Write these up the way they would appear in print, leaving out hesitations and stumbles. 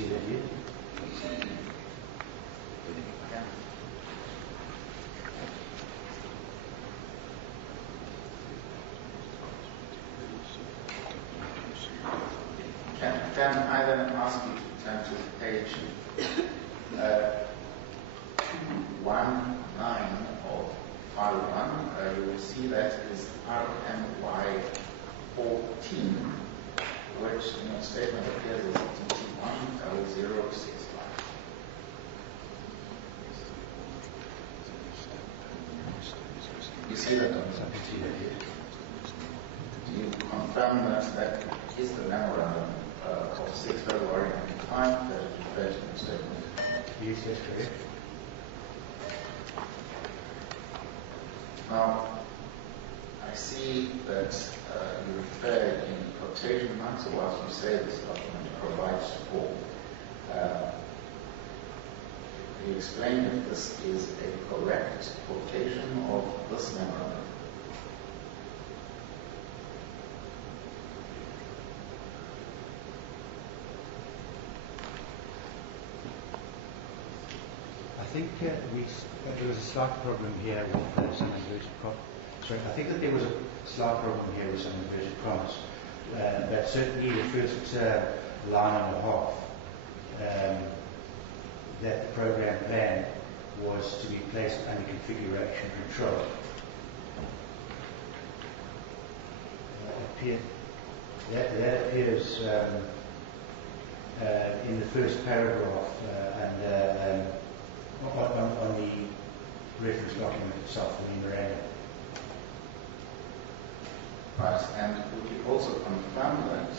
see that yet? Can I then ask you to turn to page 219 of file 1? You will see that is RMY 14, which in your statement appears as DT10065. You see that on the Do you confirm that that is the memorandum of 6 February 1995 that is referred to in the statement? Yes, that's correct. Now, I see that you refer in quotation marks, or whilst you say this document provides support. Can you explain if this is a correct quotation of this memorandum? I think there was a slight problem here with some inverted commas. Sorry, I think that there was a slight problem here with some inverted commas. But certainly the first line and a half, that the program plan was to be placed under configuration control. That appears in the first paragraph on the reference document itself, the memorandum. Right, and would you also confirm that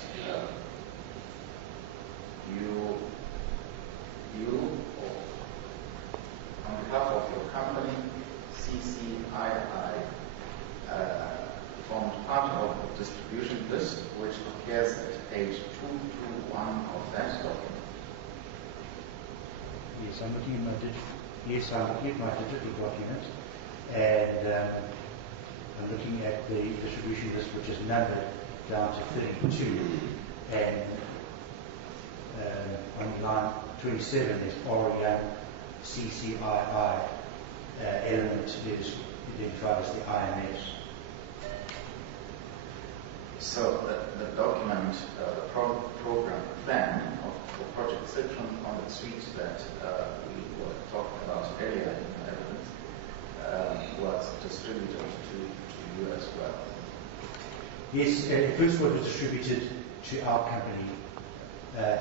you on behalf of your company, CCII, formed part of the distribution list, which appears at page 221 of that document? Yes, I'm looking at my digital document, and I'm looking at the distribution list, which is numbered down to 32, and on line 27 there's REM CCII element is identified as the IMS. So the document, the program plan for Project Citron on the suite that we were talking about earlier in the evidence was distributed to you as well. Yes, it first was distributed to our company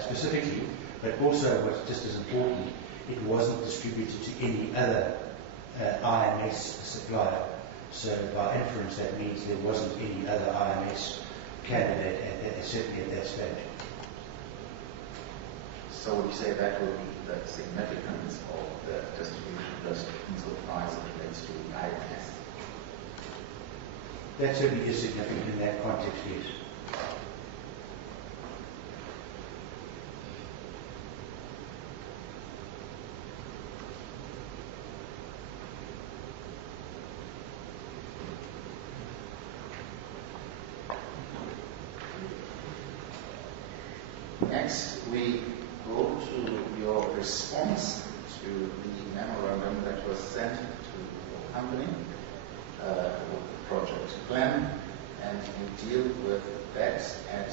specifically, but also what's just as important, it wasn't distributed to any other IMS supplier. So by inference, that means there wasn't any other IMS candidate, certainly at that stage. So would you say that would be the significance of the distribution list insofar as it relates to the IMS? That certainly is significant in that context, yes. Next, we go to your response to the memorandum that was sent to your company with the project plan, and we deal with that at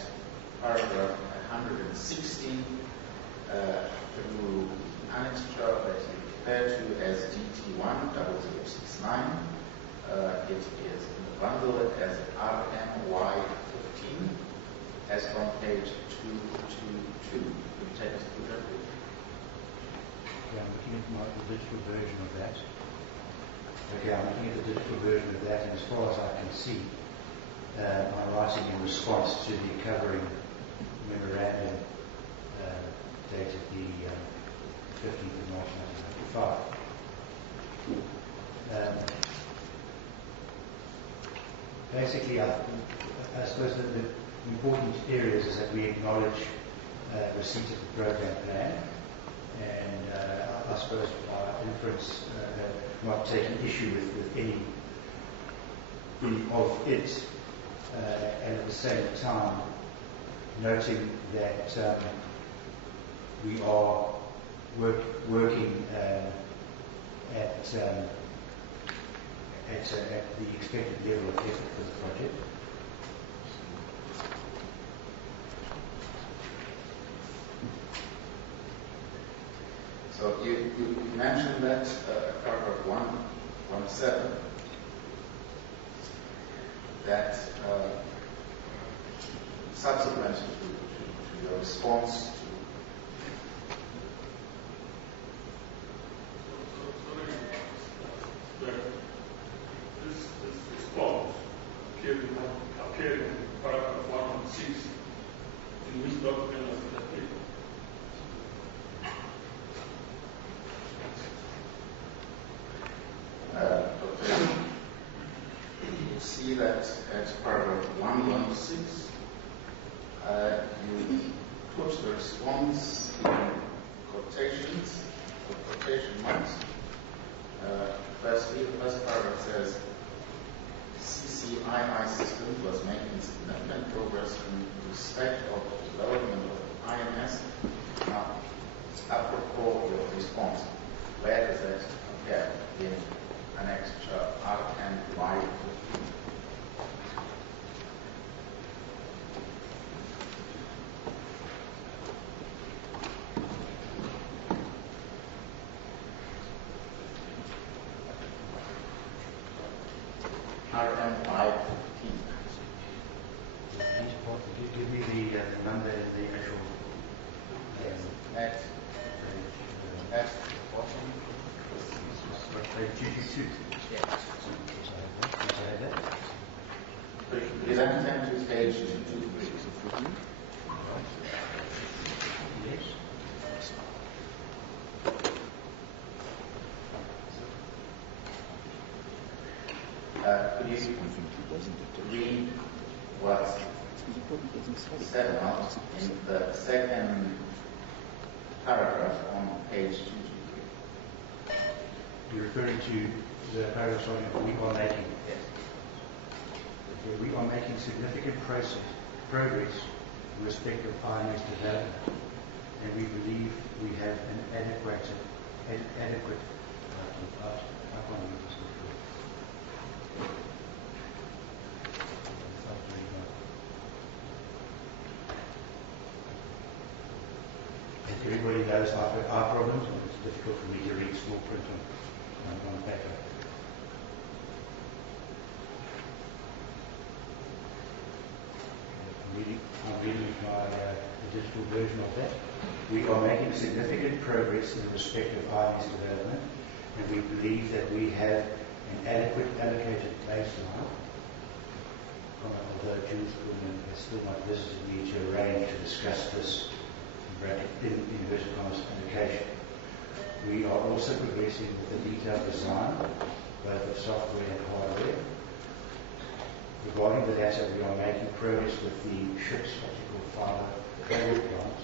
paragraph 116 through annexure that you refer to as DT10069. It is in the bundle as RMY15, as on page 222. Will you take us through that, please? Okay, I'm looking at the digital version of that. Okay, I'm looking at the digital version of that, and as far as I can see, I'm writing in response to the covering memorandum dated the 15th of March 1995. Basically, I suppose that the important areas is that we acknowledge receipt of the program plan, and I suppose our inference not taking issue with any of it, and at the same time noting that we are working at the expected level of effort for the project. So you mentioned that paragraph 117, that subsequent to your response this response appeared in paragraph 116 in which document was it appeared? you see that at paragraph 116, you put the response in quotations, or quotation marks. Firstly, the first paragraph says, CCII system was making significant progress in respect of the development of IMS. Now, apropos your response, where does that appear in annexure R and Y? RMI 15. Give me the number and the actual. At bottom. Page 222. Yes. Yes. You then turn to page 223. Yes. Could you read what's said out in the second paragraph on page 223? You're referring to the paragraph starting with we are making. Yes. Okay, we are making significant progress in respect of IMS development, and we believe we have an adequate. I can't read this. Everybody knows our problems, and it's difficult for me to read small print on paper. I'm reading my digital version of that. We are making significant progress in respect of IMS development, and we believe that we have an adequate allocated baseline. Although Jules Goodman has still not visited me to arrange to discuss this in inverted commas allocation. We are also progressing with the detailed design, both of software and hardware. Regarding the latter, we are making progress with the ship's optical fiber cable plant,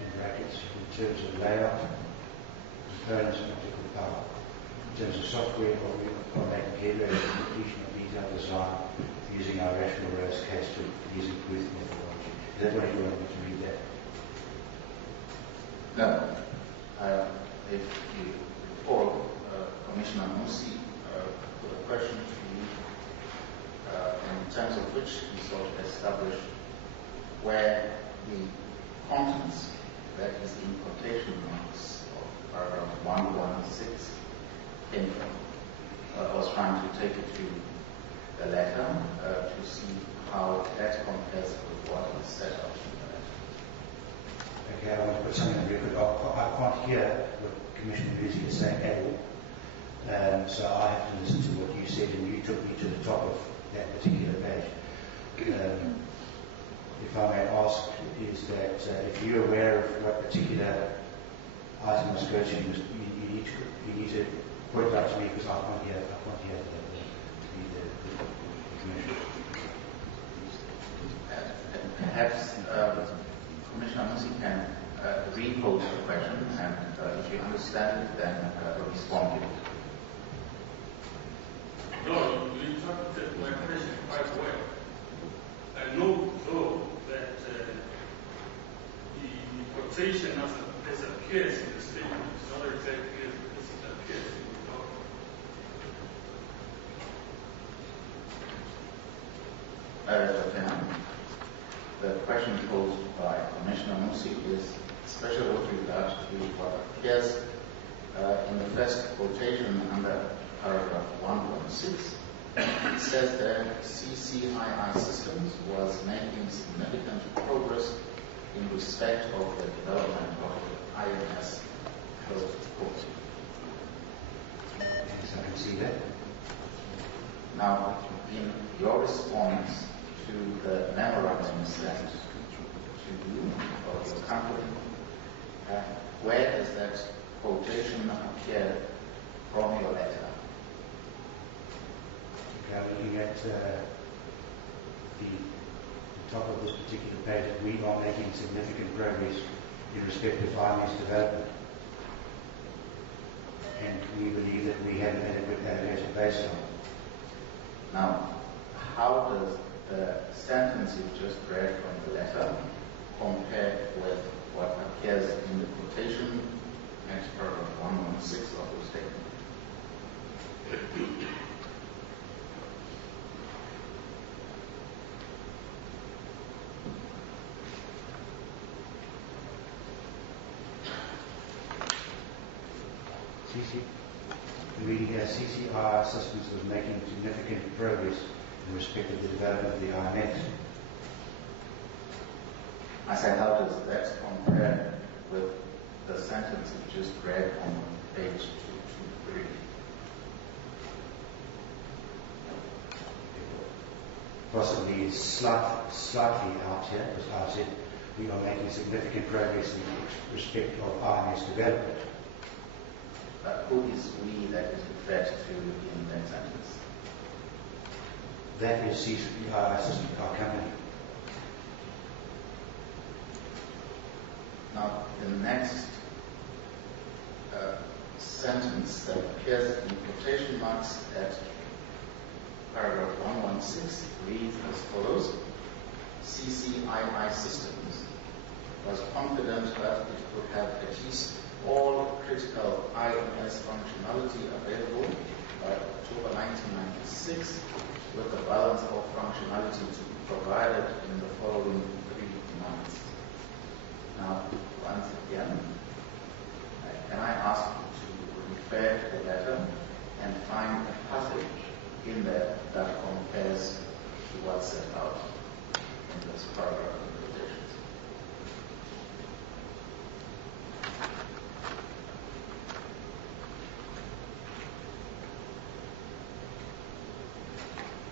in brackets, in terms of layout, components and optical power. In terms of software, we are making headway with the completion of detailed design using our rational rose case to using Booth methodology. Is that what you want me to read that? No. If you recall, Commissioner Musi put a question to you in terms of which he sought to establish where the contents, that is in quotation marks of paragraph 116, came from. I was trying to take it to the letter to see how that compares with what is set out in the letter. Okay, I want to put something on the record. I can't hear what Commissioner Musi is saying at all. So I have to listen to what you said, and you took me to the top of that particular page. If I may ask, is that if you're aware of what particular item was go to, you need to point it out to me, because I can't hear the Commissioner. Perhaps Commissioner Musi can repose the question, and if you understand it, then respond to it. No, you interpreted my question quite well. I know, though, that the quotation as appears in the statement. It's not exactly as it appears in the document. The question posed by Commissioner Musi is especially with regard to what appears in the first quotation under paragraph 116. It says that CCII Systems was making significant progress in respect of the development of the IMS closed quote. Yes, I can see that. Now, in your response to the memorandum sent to you or your company, where does that quotation appear from your letter? Okay, looking at the top of this particular page, we are making significant progress in respect of finance development. And we believe that we have an adequate allocation baseline. Now, how does the sentence you just read from the letter compare with what appears in the quotation next paragraph 116 of the statement? Reading here, CCR Systems was making significant progress in respect of the development of the IMS. I said, how does that compare with the sentence you just read on page 223? Possibly slightly out here, because I said we are making significant progress in respect of IMS development. Who is we that is referred to in that sentence? That is CCR Systems, our company. Now, the next sentence that appears in quotation marks at paragraph 116 reads as follows: CCII Systems was confident that it could have at least all critical IMS functionality available by October 1996, with the balance of functionality to be provided in the following 3 months. Now, once again, can I ask you to refer to the letter and find a passage in there that compares to what's set out in this paragraph of quotations?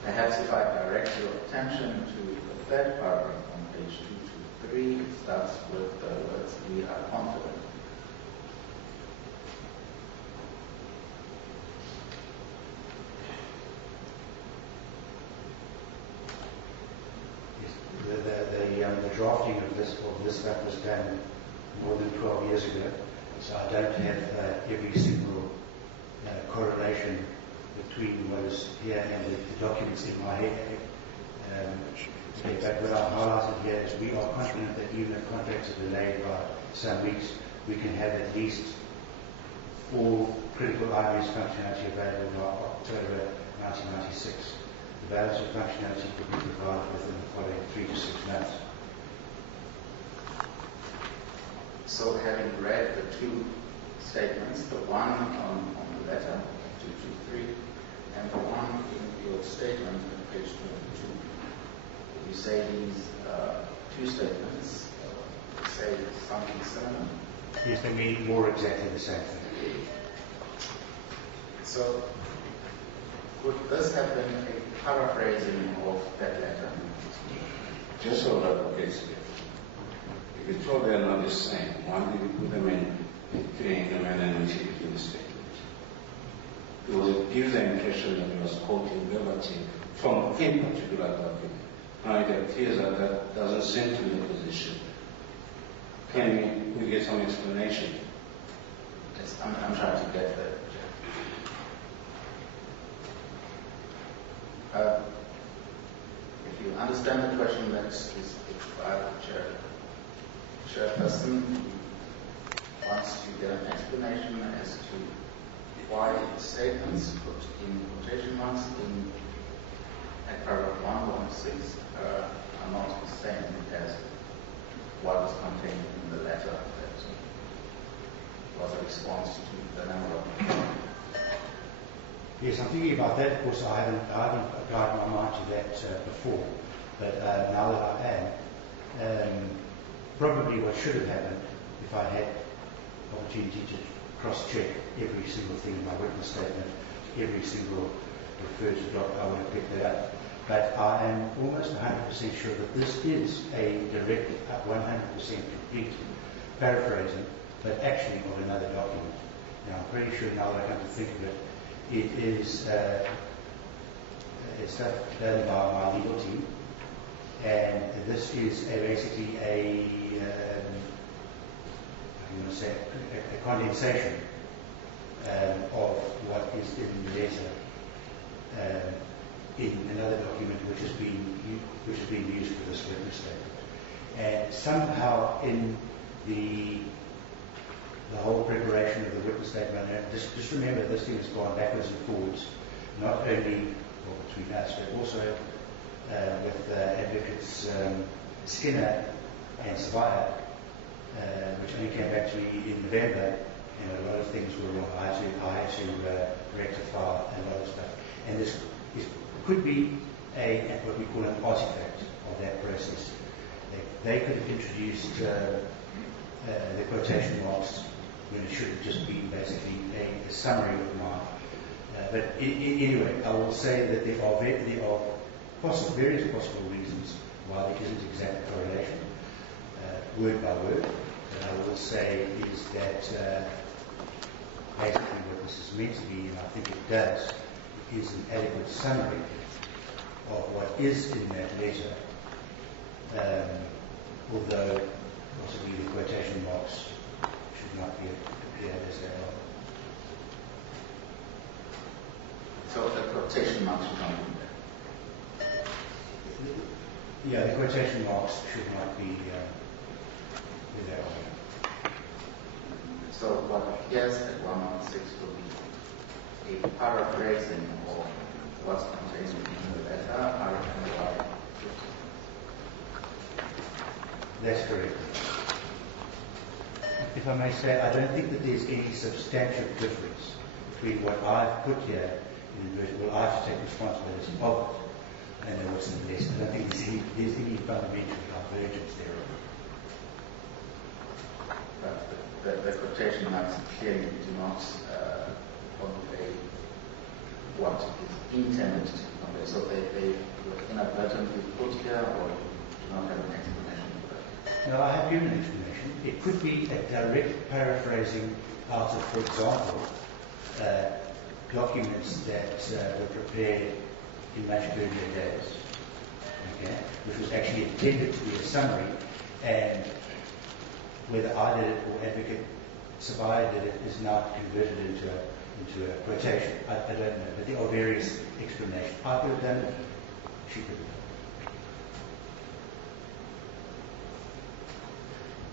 Perhaps if I direct your attention to the third paragraph on page 223, it starts with the words, "We are confident." The drafting of this stuff was done more than 12 years ago, so I don't have every single correlation between what is here and the documents in my head. But what I've highlighted here is we are confident that even if contracts are delayed by some weeks, we can have at least all critical IMS functionality available by October 1996. The balance of functionality could be provided within the following 3 to 6 months. So having read the 2 statements, the one on the letter, 223, and the one in your statement on page 22, you say these 2 statements say something similar? Yes, they mean more exactly the same thing. So, would this have been a paraphrasing of that letter? Just so that okay, if you thought they are not the same, why did you put them in the manner in which you begin the statement? It gives the impression that he was quoting verbatim from a particular document. Now it appears that that doesn't seem to be the position. Can we get some explanation? Yes, I'm trying to get there. If you understand the question, that is if I chairperson wants to get an explanation as to why statements put in quotation marks in paragraph 116 are not the same as what is contained in the letter that was a response to the memorandum. Yes, I'm thinking about that. Of course, I haven't applied my mind to that before, but now that I am, probably what should have happened if I had opportunity to cross-check every single thing in my witness statement, every single referred to doc, I would have picked that up. But I am almost 100% sure that this is a direct, 100% complete paraphrasing, but actually of another document. Now, I'm pretty sure now that I come to think of it, it is it's stuff done by my legal team, and this is basically I'm going to say a condensation of what is in the letter in another document which has been used for this witness statement. And somehow in the whole preparation of the witness statement, just remember this thing has gone backwards and forwards, not only between us, but also with advocates Skinner and Savaya, which only came back to me in November, and a lot of things were wrong. I had to rectify a lot of stuff. And this could be what we call an artifact of that process. They could have introduced the quotation marks when it should have just been basically a summary of mine. But anyway, I will say that there are various possible reasons why there isn't exact correlation, word by word. But I will say is that basically what this is meant to be, and I think it does, is an adequate summary of what is in that letter, although possibly the quotation marks should not be appeared as they are. So the quotation marks should not be there? Yeah, the quotation marks should not be where they are. So what appears at 116 will be a paraphrasing of what's contained in the letter, RFNY 15. That's correct. If I may say, I don't think that there's any substantial difference between what I've put here in the version. Well, I have to take responsibility of it, and then what's in the list. I don't think there's any fundamental divergence there. But the quotation marks clearly do not convey what is intended to convey. So they were inadvertently put here, or do not have an explanation for that. No, I have given an explanation. It could be a direct paraphrasing out of, for example, documents that were prepared in much earlier days, okay, which was actually intended to be a summary, and whether I did it or advocate Savaya did it is now converted into a quotation. I don't know, but there are various explanations. I could have done it, she could have done it.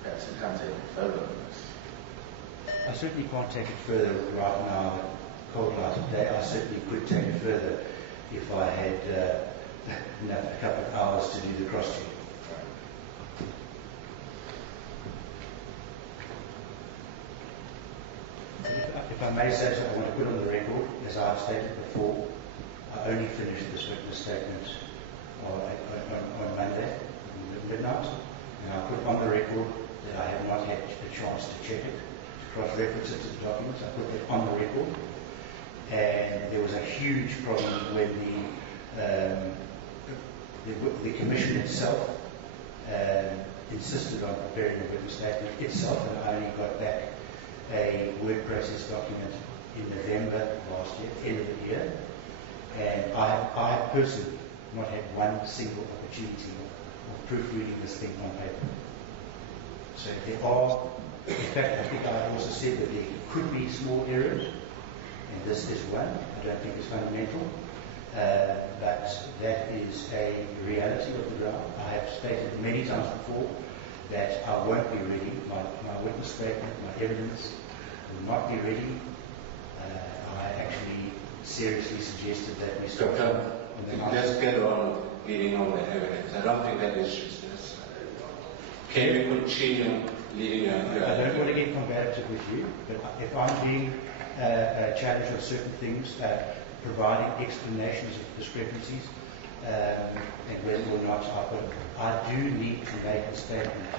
Perhaps you can't take it further than this. I certainly can't take it further right now, cold light of day. I certainly could take it further if I had a couple of hours to do the cross-check. If I may say so, I want to put on the record, as I've stated before, I only finished this witness statement on Monday, midnight, and I put on the record that I have not had a chance to check it, to cross-reference it to the documents. I put that on the record, and there was a huge problem when the Commission itself insisted on preparing the witness statement itself, and I only got back a word process document in November last year, end of the year, and I have personally not had one single opportunity of proofreading this thing on paper. So there are, in fact, I think I also said that there could be small errors, and this is one. I don't think it's fundamental, but that is a reality of the ground. I have stated many times before that I won't be ready. My witness statement, my evidence will not be ready. I actually seriously suggested that we stop. Let's get on leading on the evidence. I don't think that is just this. Can we continue leading on? I don't want to get combative with you, but if I'm being challenged with certain things, providing explanations of discrepancies, and whether or not I do need to make a statement.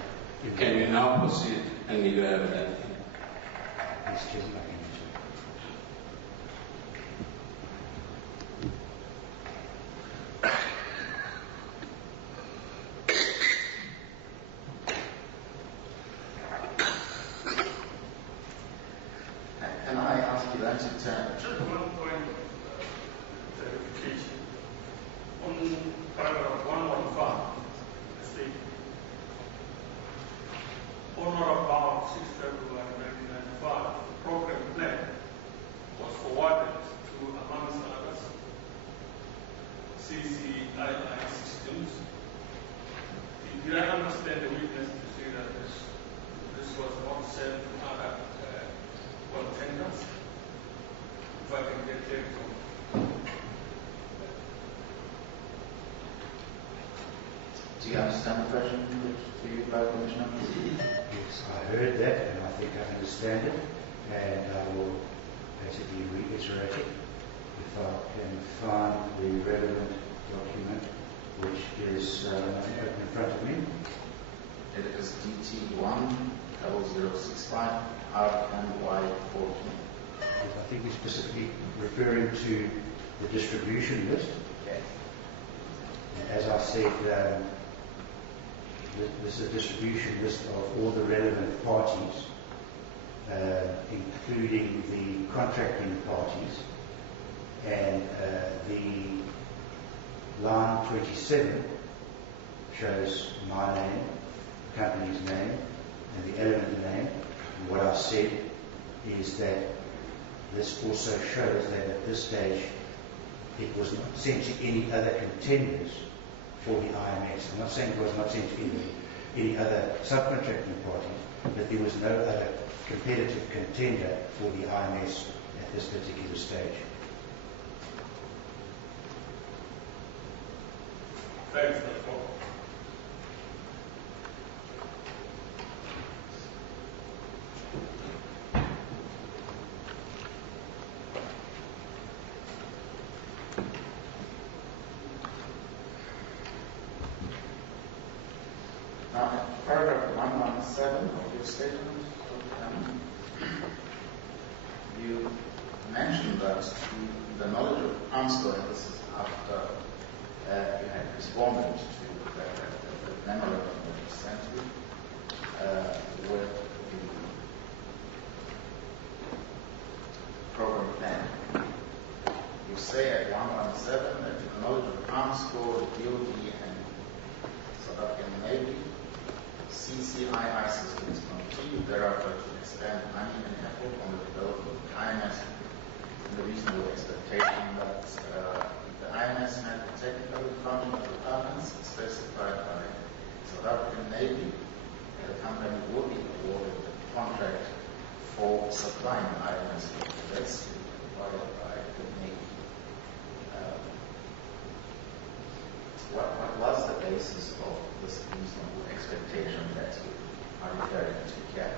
Can you now proceed and leave your evidence? Yes, Chairman, I can Can I ask you then to turn? Just one point clarification. On paragraph 115, the statement. On or about 6 February 1995, the program plan was forwarded to, amongst others, CCII systems. Did I understand the witness to say that this was not sent to other contenders? If I can get there from. Do you understand the question to you by Commissioner? Yes, I heard that, and I think I understand it, and I will basically reiterate it if I can find the relevant document, which is open in front of me. It is DT1 0065 RMY14. I think we're specifically referring to the distribution list. Yes. As I said, this is a distribution list of all the relevant parties, including the contracting parties, and the line 27 shows my name, the company's name, and the element name. And what I've said is that this also shows that at this stage it was not sent to any other contenders for the IMS. I'm not saying it was not sent to any other subcontracting parties, but there was no other competitive contender for the IMS at this particular stage. Thanks, that's all. Now, in paragraph 117 of your statement, you mentioned that to the knowledge of Armstrong, and this is after you had responded to the memorandum that was sent to you with the program plan. You say at 117 that to the knowledge of Armstrong, DOD, and South African Navy, CCII systems continue thereafter to expand money and effort on the development of the IMS in the reasonable expectation that the IMS met the technical requirement of departments specified by South African Navy, and the company will be awarded the contract for supplying the IMS that's provided by the Navy. What was the basis of this reasonable expectation that you are referring to here?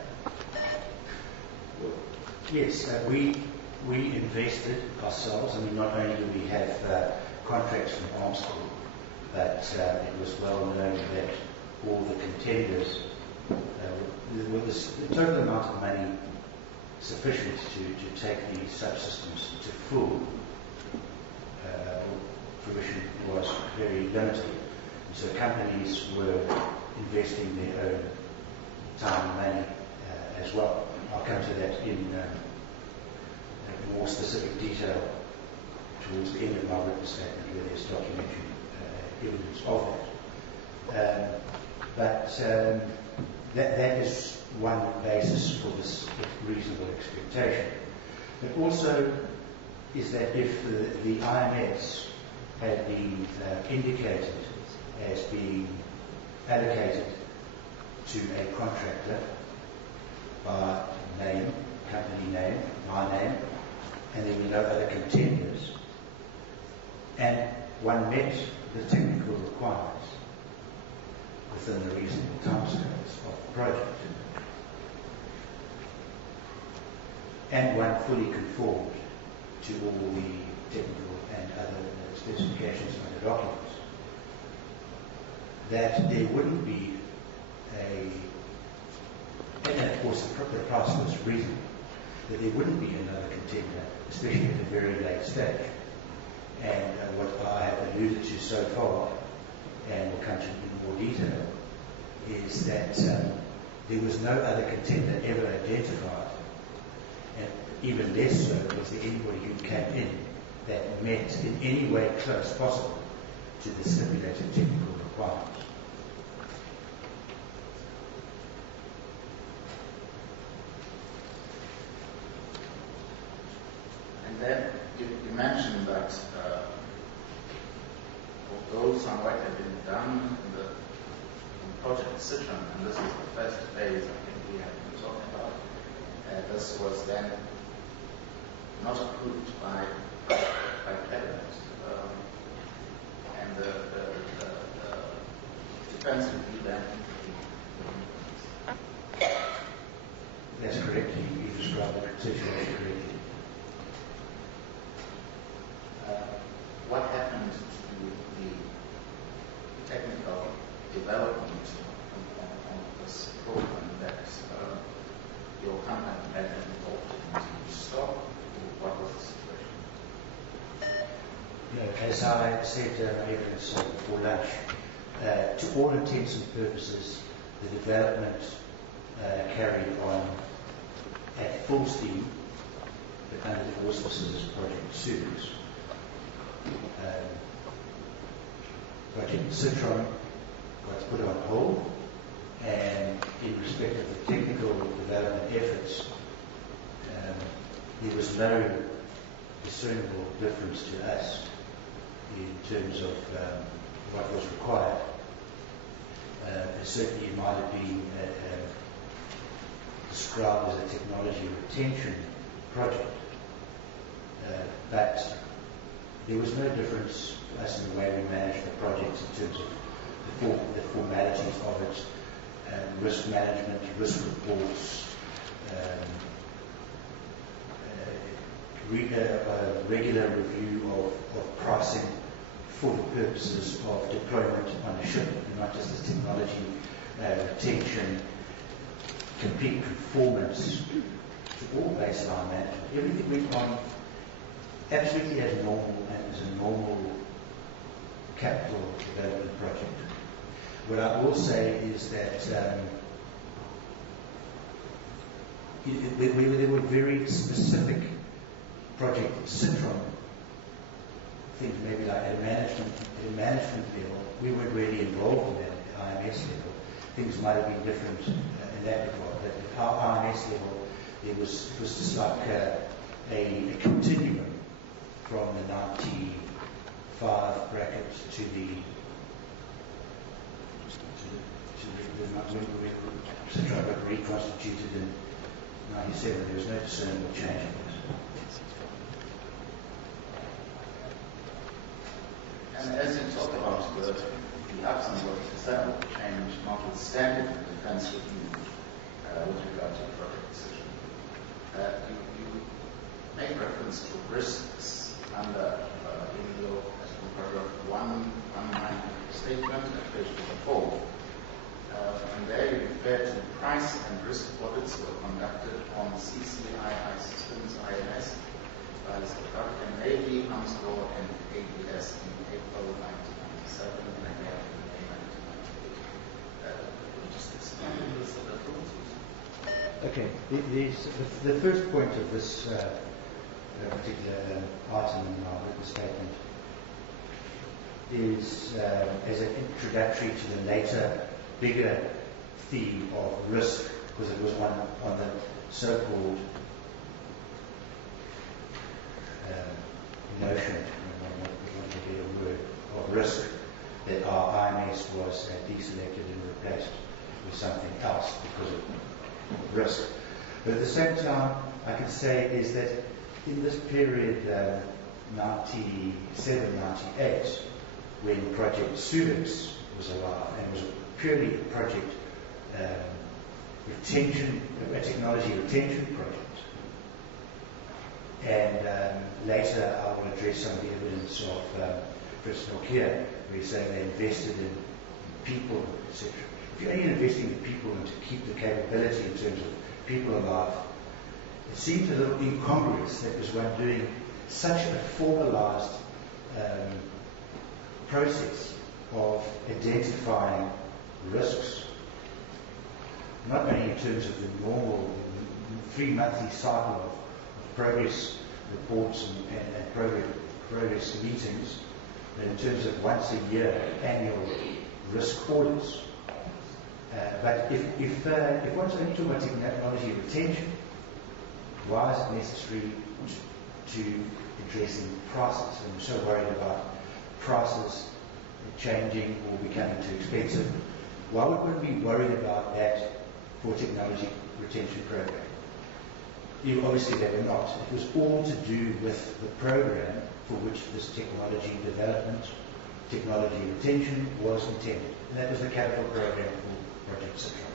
Yes, we invested ourselves. I mean, not only do we have contracts from Armstrong, but it was well known that all the contenders, was the total amount of money sufficient to take the subsystems to full fruition was very limited. So companies were investing their own time and money as well. I'll come to that in more specific detail towards the end of my witness statement, where there's documentary evidence of that. That is one basis for this reasonable expectation. But also is that if the IMS had been indicated as being allocated to a contractor by name, company name, my name, and there were no other contenders, and one met the technical requirements within the reasonable timescales of the project, and one fully conformed to all the technical and other specifications of the documents, that there wouldn't be and of course the price was reasonable, that there wouldn't be another contender, especially at a very late stage. And what I have alluded to so far, and will come to in more detail, is that there was no other contender ever identified, and even less so was there anybody who came in that met in any way close possible to the stipulated technical requirements. And then you mentioned that although some work had been done in the project Citron, and this is the first phase I think we have been talking about, this was then not approved by cabinet, and the defense review then. That's correct. You described the situation correctly. What happened to the technical development on this program that your company had involved in? Did you stop? Or what was the situation? No, as I said evidence before lunch, to all intents and purposes, the development carried on at full steam, but under the auspices of Project Series. Project Citron got put on hold, and in respect of the technical development efforts, there was no discernible difference to us in terms of what was required. Certainly it might have been described as a technology retention project, but there was no difference to us in the way we managed the projects in terms of the formalities of it, risk management, risk reports, regular review of pricing for the purposes of deployment on a ship, not just as technology retention, complete conformance to all baseline management. Everything went on absolutely as normal and as a normal capital development project. What I will say is that there were very specific Project Citron things, maybe like at a management level. We weren't really involved in that at IMS level. Things might have been different in that regard. But at our IMS level, it was just like a continuum from the 95 brackets to the Citron got reconstituted in 97. There was no discernible change in this. And as you talk about the absence of discernible change, notwithstanding the defense review with regard to the project decision, you make reference to risks under in your paragraph 119 statement at page 4. And there you refer to price and risk audits were conducted on CCII systems IMS by the South African Navy, Armscor, and ABS in April 1997 and again in May 1998. Could you just explain this a little? Okay. The first point of this particular item in our written statement is as an introductory to the later, bigger theme of risk, because it was on the so-called notion, of risk, that our IMS was deselected and replaced with something else because of risk. But at the same time, I can say is that in this period, 97, 98, when Project SABC was alive and was purely a project retention, a technology retention project. And later I will address some of the evidence of Chris Nokia, where he's saying they invested in people, etc. If you're only investing in people and to keep the capability in terms of people alive, it seems a little incongruous that was one doing such a formalized process of identifying risks, not only in terms of the normal 3-monthly cycle of progress reports and progress meetings, but in terms of once a year annual risk audits. But if one's only talking about technology retention, why is it necessary to addressing prices? And we're so worried about prices changing or becoming too expensive. Why would one be worried about that for a technology retention program? Obviously they were not. It was all to do with the program for which this technology development, technology retention was intended. And that was the capital program for Project Citron.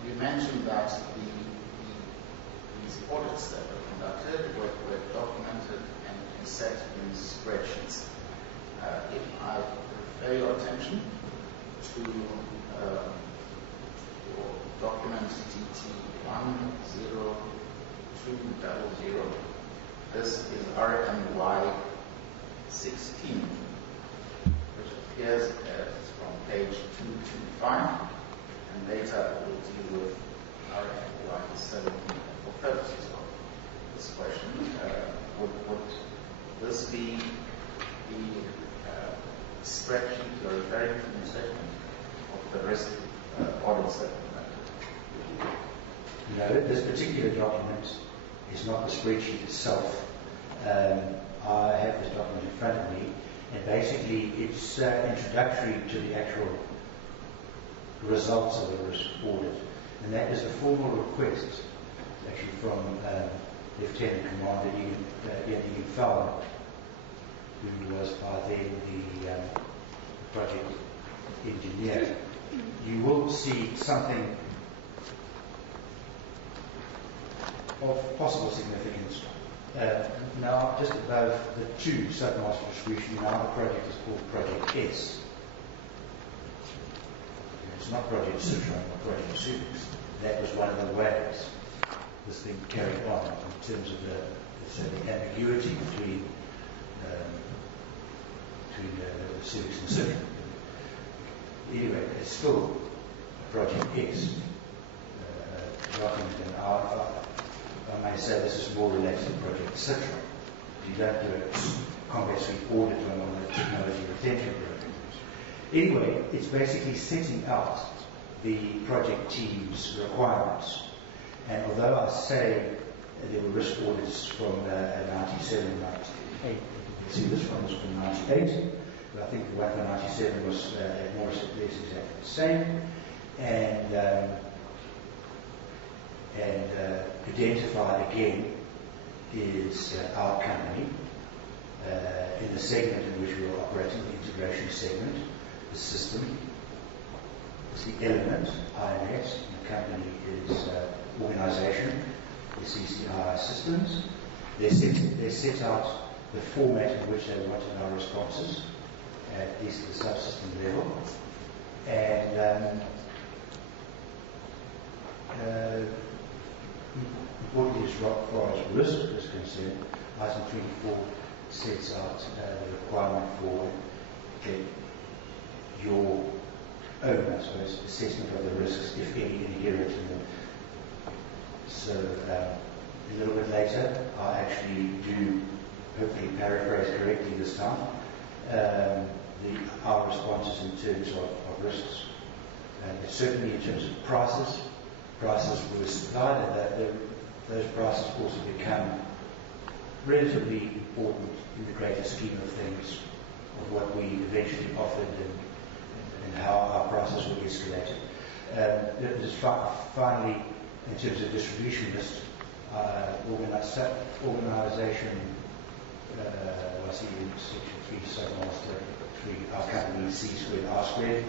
And you mentioned that these audits that were conducted were documented and set in spreadsheets. If I refer your attention to your document DT10200, this is RMY 16, which appears from page 225, and later will deal with RMY 17 for purposes of this question. Would this be the spreadsheet you're referring to in the statement of the risk audits that were conducted? No, this particular document is not the spreadsheet itself. I have this document in front of me, and basically it's introductory to the actual results of the risk audit. And that is a formal request, actually from Lieutenant Commander Ian Fowler, who was by then the project engineer. You will see something of possible significance. Now, just above the 2 submaster distribution, now the project is called Project S. It's not Project Citron or Project SABC. That was one of the ways this thing carried on in terms of the ambiguity between the SABC and Citron. Anyway, it's still Project S document, and I may say this is more related to Project Citron. You don't do a complex audit on the technology retention program. Anyway, it's basically setting out the project team's requirements. And although I say there were risk audits from 97, 98, see this one was from 98, but I think the one from 97 was more or less exactly the same. And identified again is our company in the segment in which we were operating, the integration segment, the system is the element, INS, and the company is organisation, the CCI systems. They set out the format in which they wanted our responses, at least at the subsystem level. And importantly, as far as risk is concerned, item 24 sets out the requirement for your own, I suppose, assessment of the risks, if any, inherent in them. So a little bit later, I actually do, hopefully paraphrase correctly this time, our responses in terms of risks. Certainly in terms of prices were supplied, and those prices also become relatively important in the greater scheme of things, of what we eventually offered and how our prices were escalated. Just finally, in terms of distribution list, organisation, I see in section 3, submaster 3, our company C squared R squared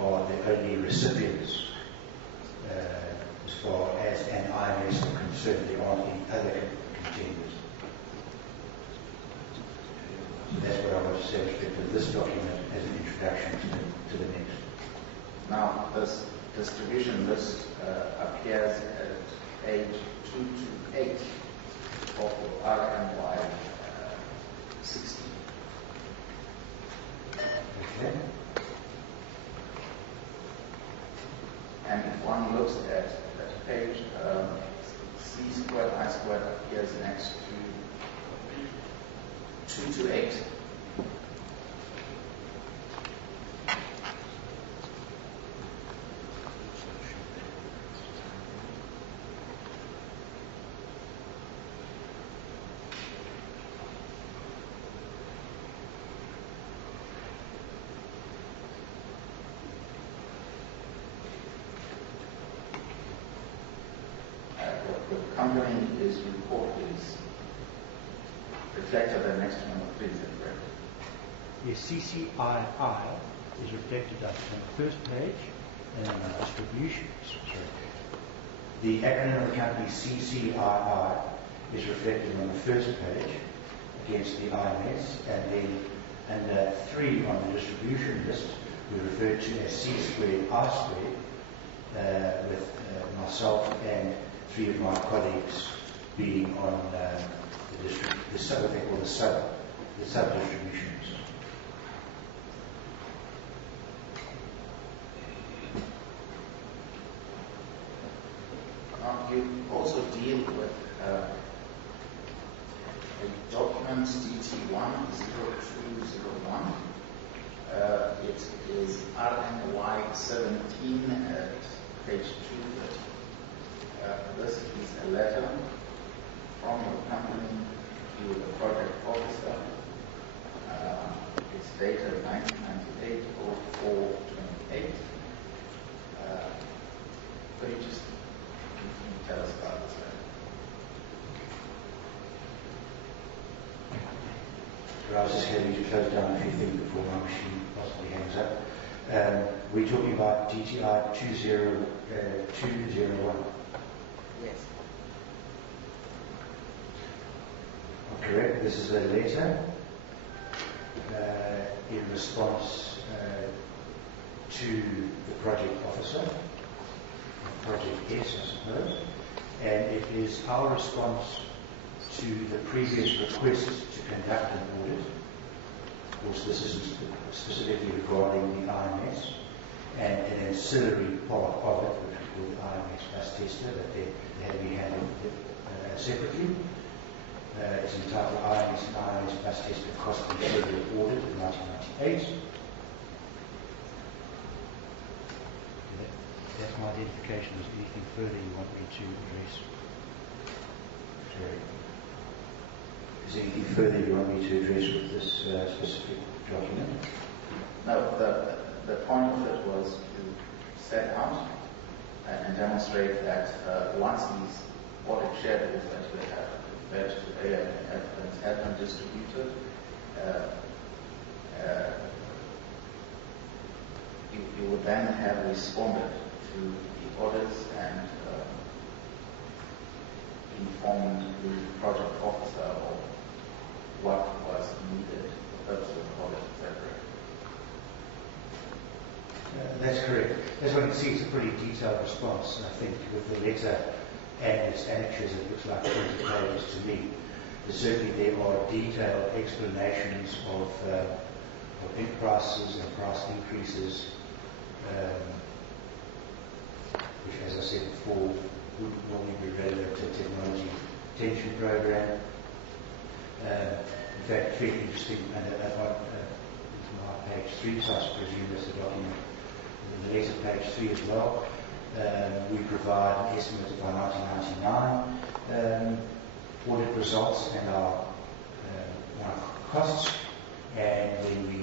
are the only recipients as far as an IMS are concerned. There aren't any other contenders. So that's what I want to say with respect to this document as an introduction to the next. Now, this distribution list appears at page 228 of RMY 60. Okay. And if one looks at that page, C squared I squared appears next to 228. The company is reflected at next to number 3, is that correct? Yes, CCII is reflected on the first page and then on distributions. Sorry. The acronym of the company CCII is reflected on the first page against the IMS, and then under 3 on the distribution list we refer to as C squared I squared, with myself and 3 of my colleagues being on the sub-distributions. You also deal with a document DT1 0201. It is RMY 17 at page 230. This is a letter from your company to the project officer. It's dated 1998 04/28. Could you just tell us about this letter? So I was just having to close down a few things before my machine possibly hangs up. We're talking about DTI 20201. Yes. Correct. This is a letter in response to the project officer, Project S, I suppose, and it is our response to the previous request to conduct an audit. Of course, this is specifically regarding the IMS and an ancillary part of it, which we call the IMS bus tester, that they had to be handled separately. It's entitled IMS and IMS bus tester cost and schedule audit in 1998. That's my identification. Is there anything further you want me to address? Sorry. Is there anything further you want me to address with this specific document? No, the point of it was to set out and demonstrate that once these audit schedules that we have prepared today and evidence have been distributed, you would then have responded to the audits and informed the project officer of what was needed for purposes of audit, is that correct? That's correct. As one can see, it's a pretty detailed response, and I think with the letter and its annexures, it looks like 20 pages to me. Certainly there are detailed explanations of ink prices and price increases, which, as I said before, would normally be relevant to technology retention program. In fact, it's really interesting, and it's my page 3, so I presume that's the document. In the letter, page 3 as well, we provide an estimate by 1999 audit results and our costs, and then we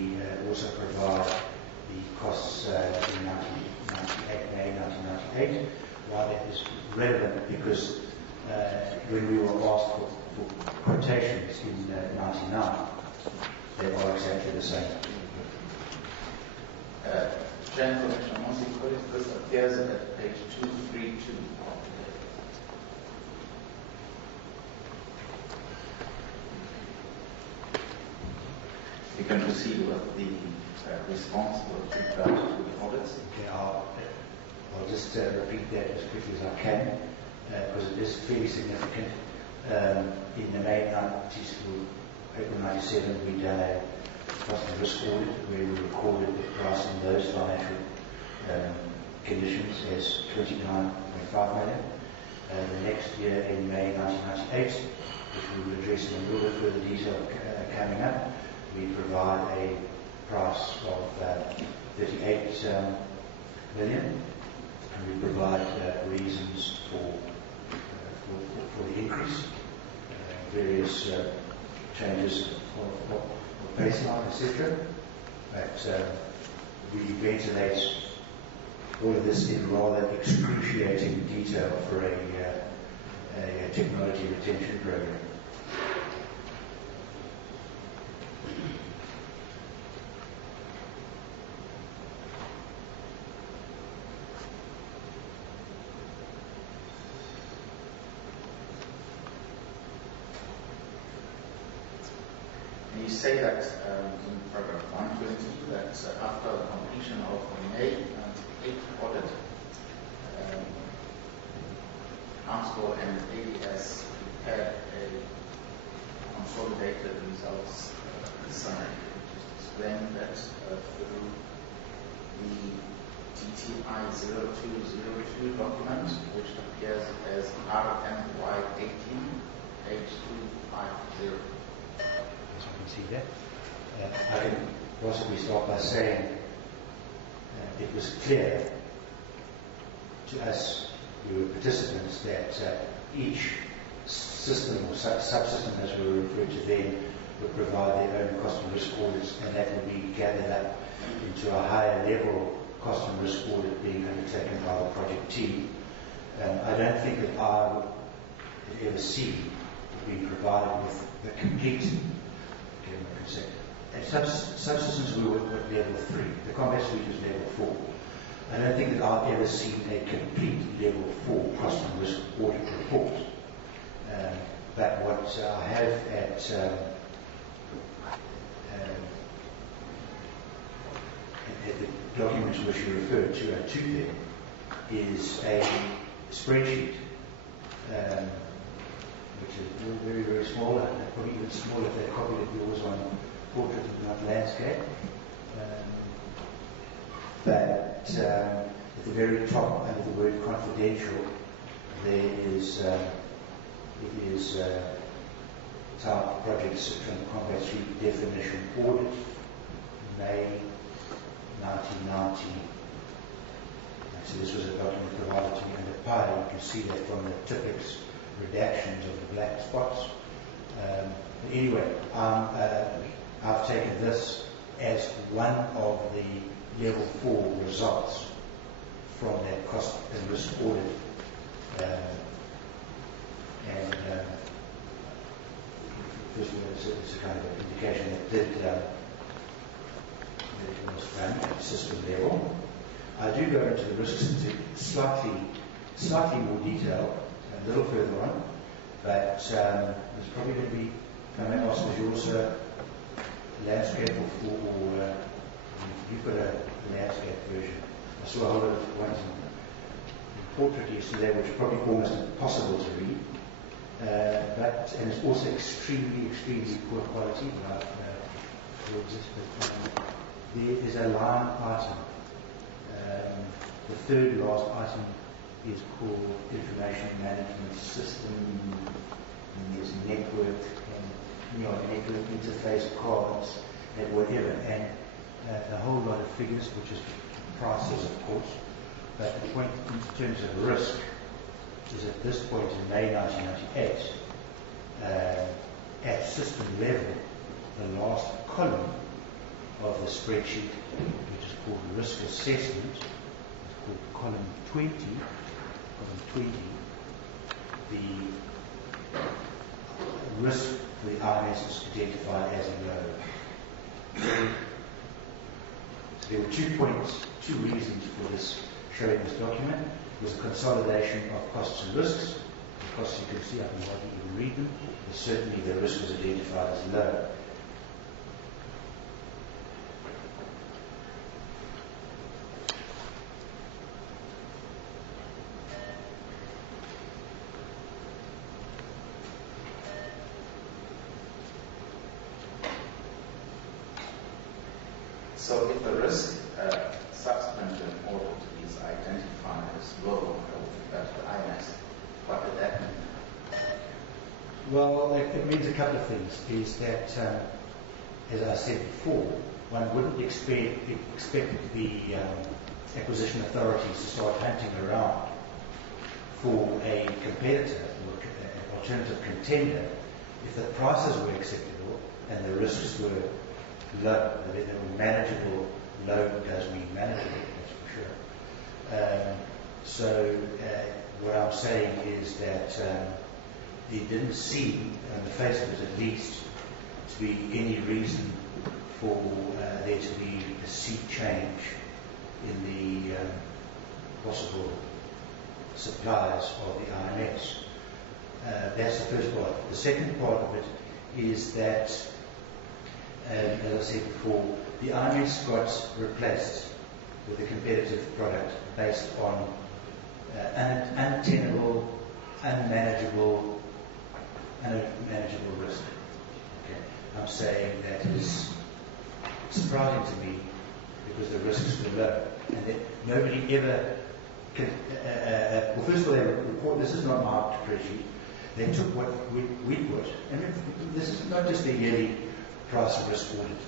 also provide the costs in May 1998. Why that is relevant, because when we were asked for quotations in 99, they are exactly the same. Chair, Commissioner Mosi, this appears at page 232. You can proceed with the response with regard to the audits. Okay, I'll just repeat that as quickly as I can, because it is fairly significant. In the May 90s to April 97, we done a cost and risk audit where we recorded the price in those financial conditions as 29.5 million. The next year, in May 1998, which we will address in a little bit further detail coming up, we provide a price of 38 million, and we provide reasons for the increase, various changes of baseline, etc. But we ventilate all of this in rather excruciating detail for a technology retention program. You say that in paragraph 120 that after the completion of the May 98 audit, Council and ADS prepared a consolidated results summary, which is explained that through the DTI 0202 document, which appears as RMY 18, page 250. See that? I can possibly start by saying it was clear to us, who were participants, that each system or subsystem, as we were referred to then, would provide their own cost and risk audits, and that would be gathered up into a higher level cost and risk audit being undertaken by the project team. I don't think that I would ever see being provided with the complete. At subsystems we were at level 3. The combat suite was level 4. I don't think that I've ever seen a complete level 4 cost and risk audit report. But what I have at the documents which you referred to there is a spreadsheet, which is very, very small, and probably even smaller if they copied it yours on portrait and not landscape. But at the very top, under the word confidential, there is it is type project Citron Combat Suite definition audit, May 1990. So this was a document provided to me under PI. You can see that from the typics redactions of the black spots. Anyway, I've taken this as one of the level 4 results from that cost and risk audit. First of all, it's a kind of an indication that it was done at system level. I do go into the risks into slightly more detail a little further on, but there's probably going to be, if I may ask, is yours a landscape or you've got a landscape version? I saw a whole lot of ones in portrait yesterday, which are probably almost impossible to read, and it's also extremely poor quality. But there is a line item. The third last item is called Information Management System, and there's network and network interface cards and whatever, and a whole lot of figures, which is prices, of course. But the point in terms of risk is at this point in May 1998, at system level, the last column of the spreadsheet, which is called risk assessment, it's called column 20, the risk for the IMS is identified as low. So there were 2 points, 2 reasons for this showing this document. It was a consolidation of costs and risks. The costs you can see, I can hardly even read them. But certainly the risk was identified as low. So if the risk subsequent to an audit is identified as low, that's the IMS, what did that mean? Well, it means a couple of things. Is that, as I said before, one wouldn't expect the acquisition authorities to start hunting around for a competitor or an alternative contender if the prices were acceptable and the risks were low, that they were manageable. Low does mean manageable, that's for sure. So what I'm saying is that there didn't seem, on the face of it at least, to be any reason for there to be a sea change in the possible supplies of the IMS. That's the first part. The second part of it is that, as I said before, the IMS got replaced with a competitive product based on untenable, unmanageable risk. Okay. I'm saying that is surprising to me because the risks were low and that nobody ever can. Well, first of all, they report. This is not my spreadsheet. They took what we put, and this is not just a yearly price of risk audit.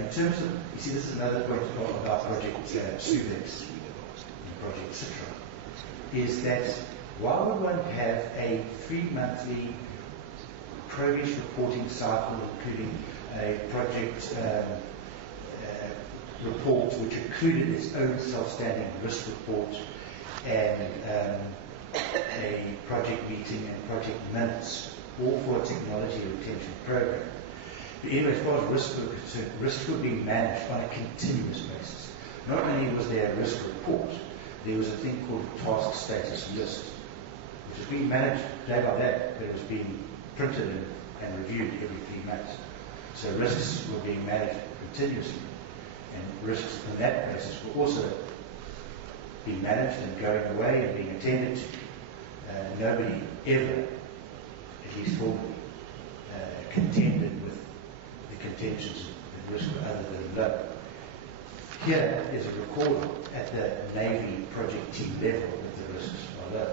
In terms of, you see, this is another point about Project SUVEX and Project Citra, is that why would one have a 3-monthly progress reporting cycle, including a project report which included its own self-standing risk report and a project meeting and project minutes, all for a technology retention program. But anyway, as far as risks were concerned, risks were being managed on a continuous basis. Not only was there a risk report, there was a thing called a task status list, which was being managed day by day, but it was being printed and reviewed every 3 months. So risks were being managed continuously, and risks on that basis were also being managed and going away and being attended to. Nobody ever, at least formally, contended with the contentions that risk were other than low. Here is a record at the Navy project team level that the risks are low.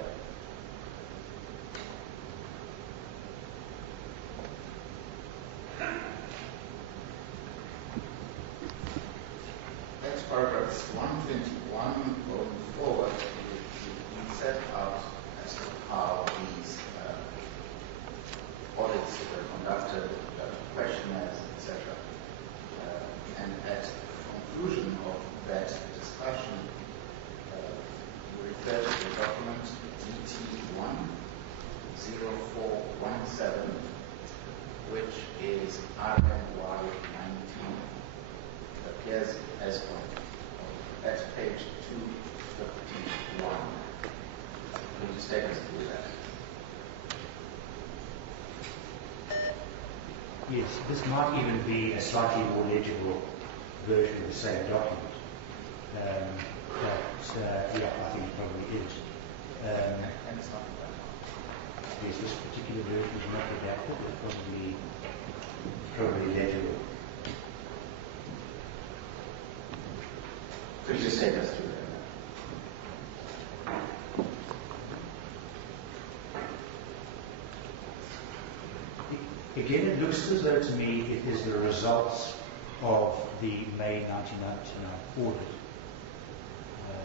That's paragraphs 121 going forward. We set out as to how these audits were conducted, questionnaires, etc. And at the conclusion of that discussion, we refer to the document DT10417, which is RMY 19. Appears as one. That's page 251. Can you just take us through that? Yes, this might even be a slightly more legible version of the same document. Yeah, I think it probably is. And it's not that. Yes, this particular version is not adapted, but probably legible. Could you just take us through that? Again, it looks as though to me it is the results of the May 1999 audit.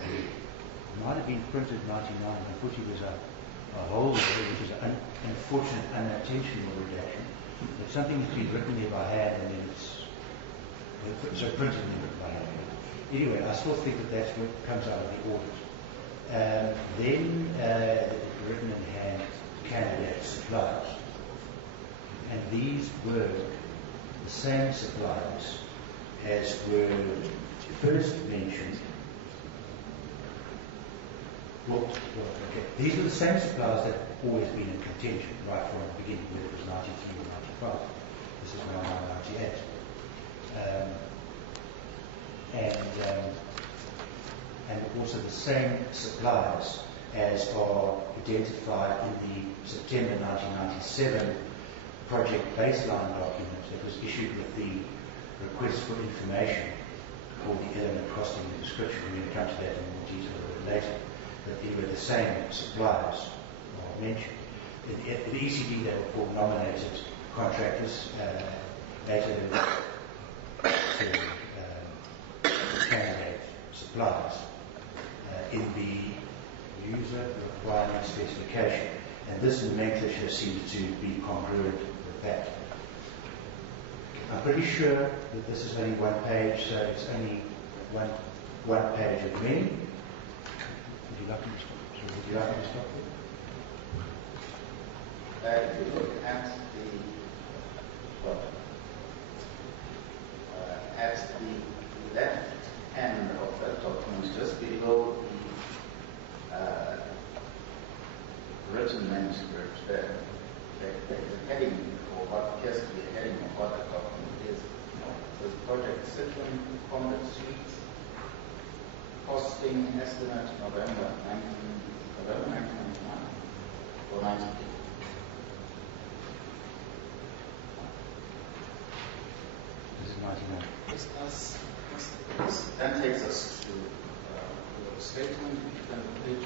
It might have been printed 99, my footy was up. a hole there, which is an unfortunate, unintentional redaction. It's something that's been written there by hand and then it's printed and then written by hand. Anyway, I still think that that's what comes out of the audit. Then written in hand candidate suppliers. And these were the same suppliers as were first mentioned. Okay. These were the same suppliers that have always been in contention right from the beginning, whether it was 93 or 95. This is now 98. And also the same suppliers as are identified in the September 1997 project baseline document that was issued with the request for information for the element costing and description. We're going to come to that in more detail a bit later. That they were the same suppliers mentioned. The ECD, they were called nominated contractors, later to candidate suppliers in the user requirement specification. And this nomenclature seems to be congruent with that. I'm pretty sure that this is only one page, so it's only one page of many. Would you like me to stop? Would you like me to stop there? If you look at the left hand of that document, just below the written manuscript, the heading, or what appears to be a heading of what the document is. So it's Project Citron Combat Suites, costing estimate November 1999 or 98. This is 99. This then takes us to the statement, if you can read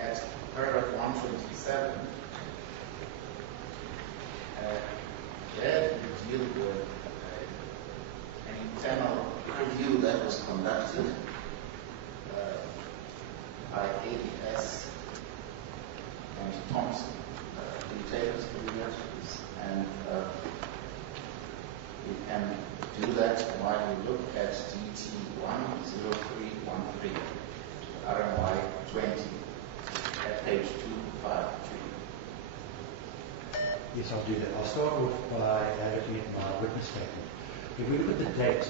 at paragraph 127. There you deal with an internal review that was conducted by ABS and Thompson, retailers for the years, and you can do that while you look at DT 10313 to RMY 20 at page 253. Yes, I'll do that. I'll start off by looking at my witness statement. If we look at the date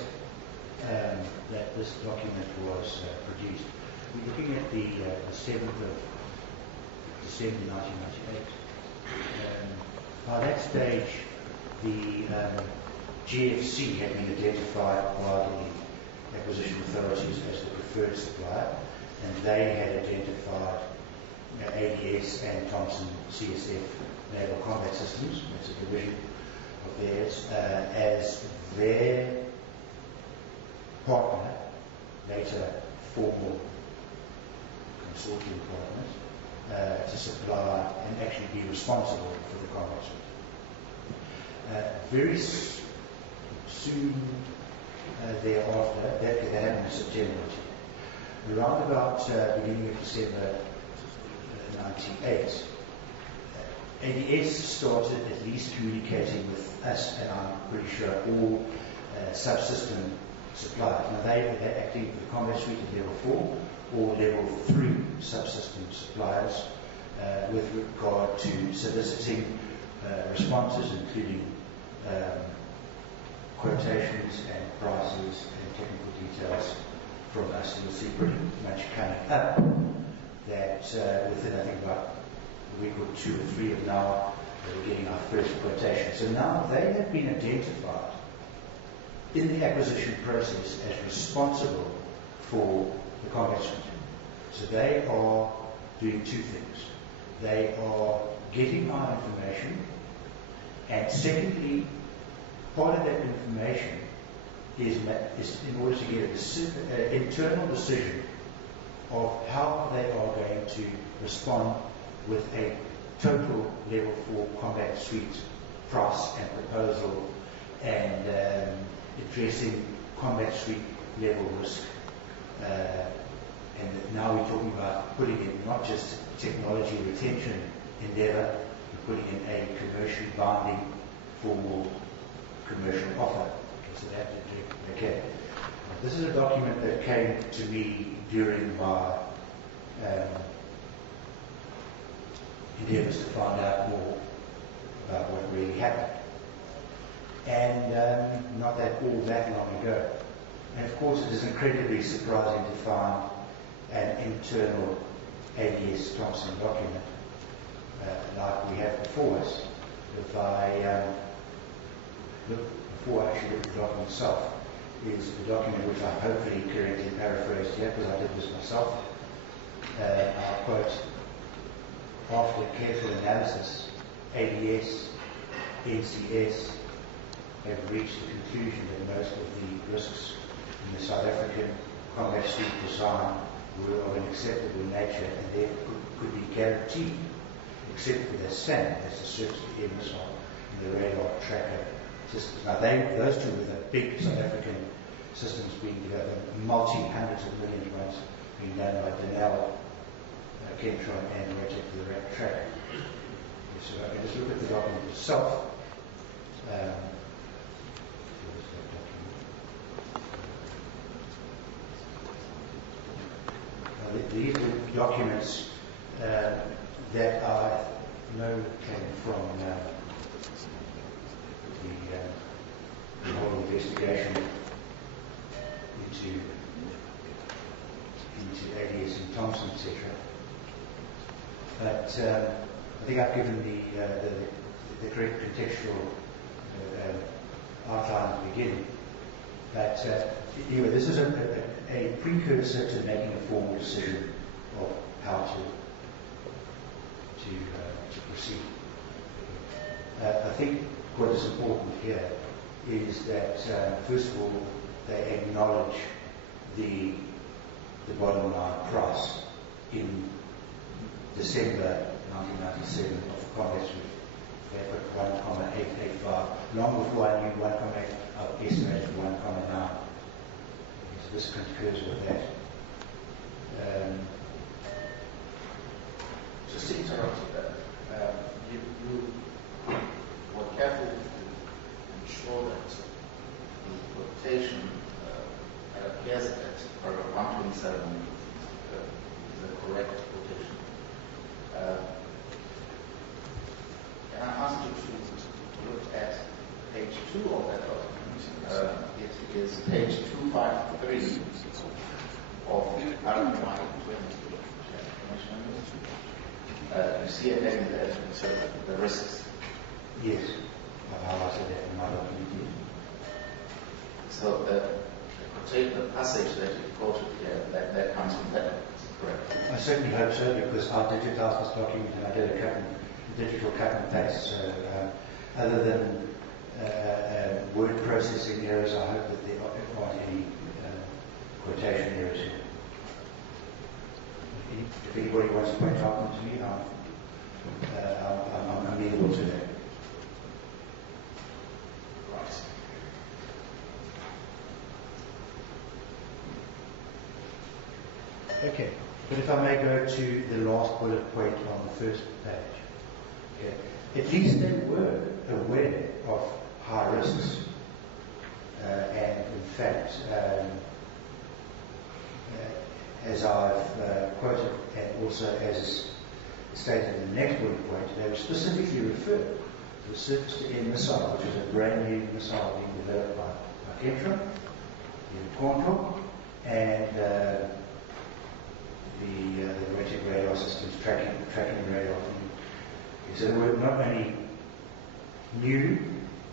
that this document was produced, we're looking at the 7th of December 1998. By that stage, the GFC had been identified by the acquisition authorities as the preferred supplier, and they had identified ADS and Thompson CSF Naval Combat Systems, that's a division of theirs, as their partner, later formal consortium partners, to supply and actually be responsible for the combat suite. Very soon thereafter, that happened in September, around about beginning of December 98, ADS started at least communicating with us, and I'm pretty sure all subsystem suppliers. Now they're acting with the combat suite at level 4 or level 3 subsystem suppliers with regard to soliciting responses, including quotations and prices and technical details from us. You'll see pretty much coming up that within, I think, about a week or 2 or 3 of now, we're getting our first quotation. So now they have been identified in the acquisition process as responsible for the combat suite. So they are doing 2 things. They are getting our information, and secondly, part of that information is in order to get an internal decision of how they are going to respond with a total level 4 combat suite price and proposal, and addressing combat suite level risk. And now we're talking about putting in not just technology retention endeavor, but putting in a commercially binding formal commercial offer. So that's okay. This is a document that came to me during my endeavors to find out more about what really happened. And not that all that long ago. And of course it is incredibly surprising to find an internal ADS Thompson document like we have before us. If I before I actually look at the document itself, is the document which I hopefully correctly paraphrased here, because I did this myself. I quote, after careful analysis, ADS, NCS have reached the conclusion that most of the risks in the South African combat suit design were of an acceptable nature and therefore could be guaranteed, except for the SAM, that's the surface air missile, and the radar tracker systems. Now those two were the big South African systems being developed, multi-hundreds of millions ones being done by Denel, Kentron and Rotec for the radar tracker. So I can just look at the document itself. These are documents that I know came from the whole investigation into ADS and Thompson, etc. But I think I've given the correct contextual outline at the beginning. But anyway, this is a precursor to making a formal decision of how to proceed. I think what is important here is that, first of all, they acknowledge the bottom line price in December 1997 of combat suit. They put 1,885. Long before I knew 1,8, I estimated 1,9. So this concurs with that. Just to interrupt you there, you were careful to ensure that the quotation that appears at paragraph 127 is the correct quotation. Can I ask you to look at page 2 of that document? It is page 253 of paragraph 120. You see a heading there, so the risks. Yes, I've highlighted that in my document. So the passage that you quoted here, that comes from that, correct? I certainly hope so, because I digitized this document and I did a digital cut and paste. So other than word processing errors, I hope that there aren't any quotation errors here. If anybody wants to point out to me, I'm amenable to that. Right. Okay, but if I may go to the last bullet point on the first page. Okay. At least they were aware of high risks, and in fact, as I've quoted, and also as stated in the next bullet point, they were specifically referred to the surface-to-air missile, which is a brand new missile being developed by Kentron in Cornwall, and the Rotec radar systems tracking radar. So they were not only new,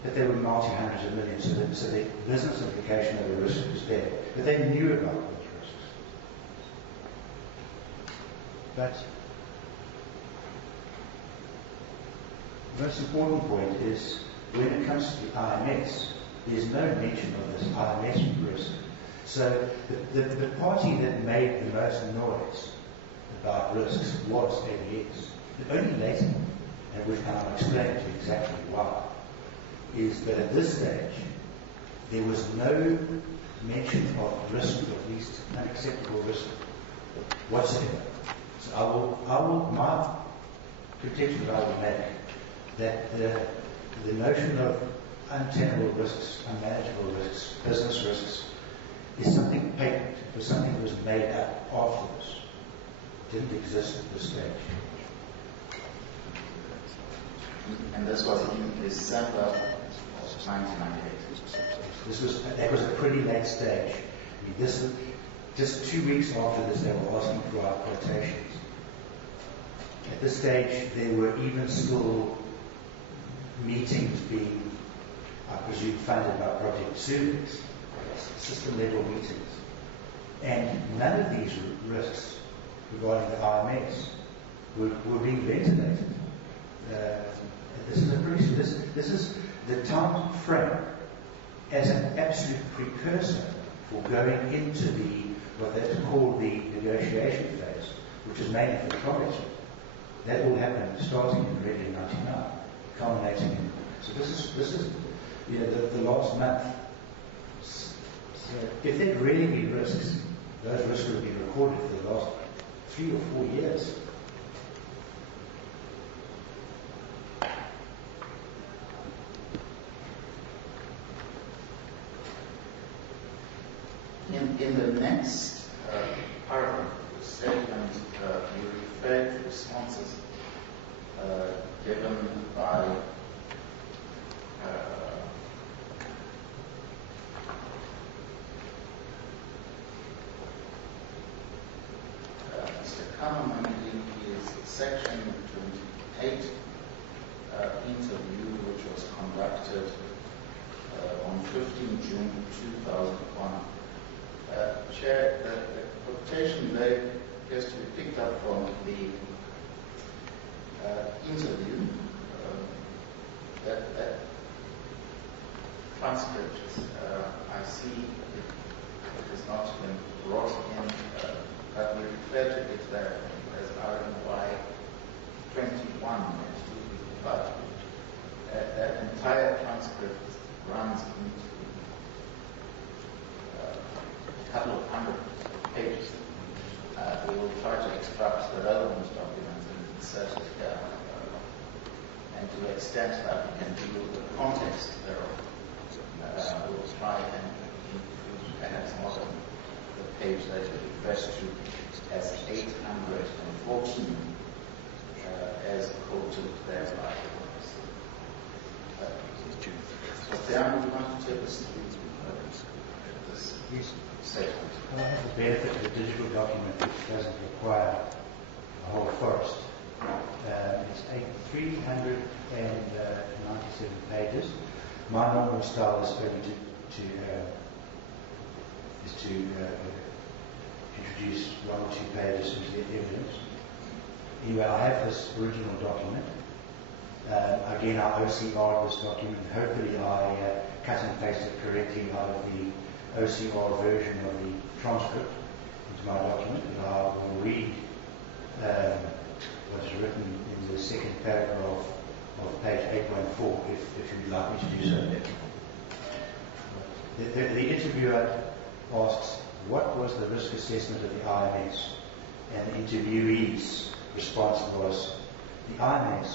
but they were multi-hundreds of millions. So the business implication of the risk was there, but they knew about those risks. But the most important point is when it comes to the IMS, there's no mention of this IMS risk. So the party that made the most noise about risks was ADS. But only later, and which I'll explain to you exactly why, is that at this stage there was no mention of risk, at least unacceptable risk, whatsoever. So my prediction that I will make, that the notion of untenable risks, unmanageable risks, business risks, is something patent. It was something that was made up afterwards. It didn't exist at this stage. And this was in December of 1998. That was a pretty late stage. I mean, this was just 2 weeks after this, they were asking for our quotations. At this stage, there were even still meetings being, I presume, funded by Project Suez, system-level meetings. And none of these risks regarding the IMS were being ventilated. This is the time frame as an absolute precursor for going into what they call the negotiation phase, which is mainly for projects. That all happened starting in really 99, culminating in. So this is the last month. So if there'd really been risks, those risks would have been recorded for the last 3 or 4 years. In the next paragraph of the statement, you refer to responses given by Mr. Kahneman in his section 28 interview, which was conducted on 15 June 2001. Chair, the quotation there appears to be picked up from the interview. That transcript, I see it has not been brought in, but we refer to it there as RMY 21. But that entire transcript runs into a couple of hundred pages. We will try to extract the relevant documents and insert it here. And to the extent that we can deal with the context thereof, we will try and include perhaps more than the page that it refers to as 814, as quoted there by so Diane, would you want to take us through this statement? Well, I have the benefit of a digital document which doesn't require a whole forest. It's 397 pages. My normal style is only to introduce 1 or 2 pages into the evidence. Anyway, I have this original document. Again, I OCR'd this document. Hopefully I cut and pasted correctly out of the OCR version of the transcript into my document. And I will read what is written in the second paragraph of page 814, if you'd like me to do so. The interviewer asks, what was the risk assessment of the IMS? And the interviewee's response was, the IMS,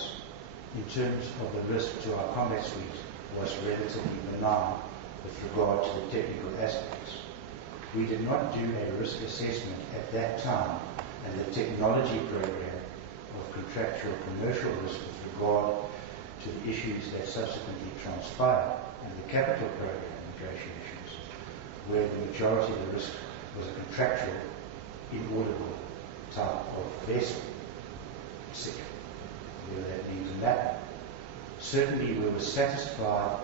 in terms of the risk to our combat suite, was relatively benign with regard to the technical aspects. We did not do a risk assessment at that time, and the technology program of contractual commercial risk with regard to the issues that subsequently transpired, and the capital program negotiations, where the majority of the risk was a contractual, inaudible type of vessel, sick, whether that means in that. Certainly we were satisfied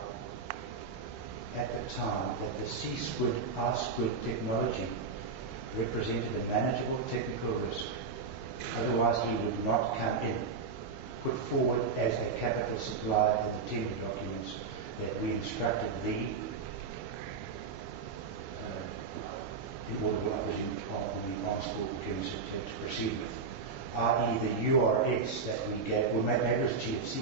at the time that the sea squid, ice squid technology represented a manageable technical risk. Otherwise he would not come in, put forward as a capital supplier in the tender documents that we instructed the inaudible, I presume, on the armed school procurement to proceed with, i.e. the URS that we gave, well maybe it was GFC,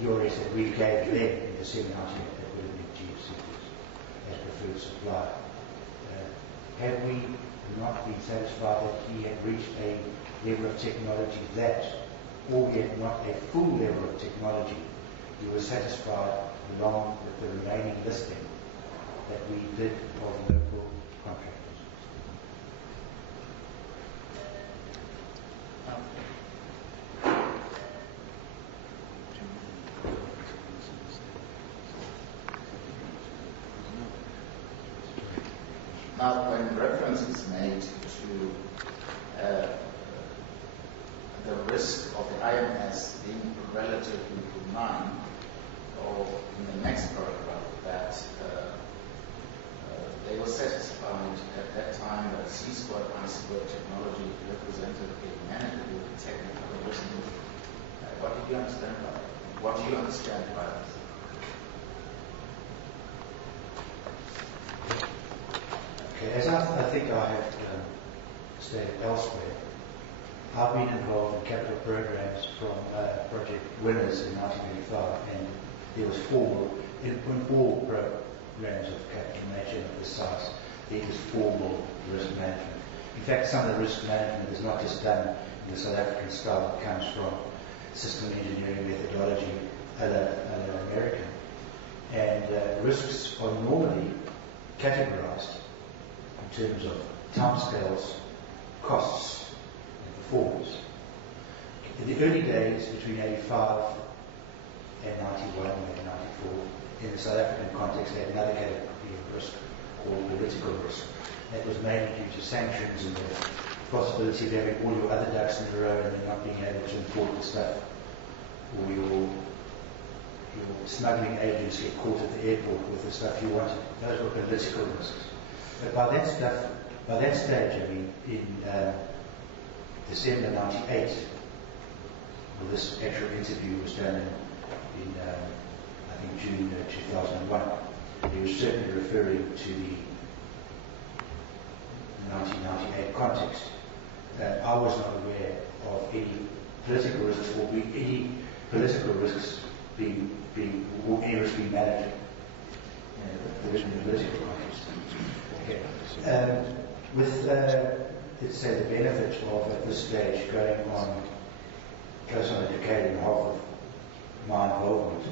the URS that we gave them in the seminar here, that would have been GFC as preferred supplier. Had we not been satisfied that he had reached a level of technology that, albeit not a full level of technology, he was satisfied along with the remaining listing that we did of local contractors. Now, when reference is made to the risk of the IMS being relatively benign, or in the next paragraph, that they were satisfied at that time that C-squared I-squared technology represented a manageable technical risk. What did you understand by that? What do you understand by that? Okay, as I think I have stated elsewhere, I've been involved in capital programs from Project Winners in 1985, and there was formal, in all programs of capital nature of this size, there was formal risk management. In fact, some of the risk management is not just done in the South African style, it comes from system engineering methodology a la American. And risks are normally categorized in terms of timescales, costs, and performance. In the early days, between 85 and 91, maybe 94, in the South African context, they had another category of risk called political risk. That was mainly due to sanctions and the possibility of having all your other ducks in a row and then not being able to import the stuff, or your smuggling agents get caught at the airport with the stuff you wanted. Those were political risks. But by that stage, I mean, in December 98, well, this actual interview was done in I think June 2001. He was certainly referring to the 1998 context. I was not aware of any political risks or any political risks being or any risk being managed in the political context. Okay. With let's say the benefit of at this stage going on close on a decade and a half of my involvement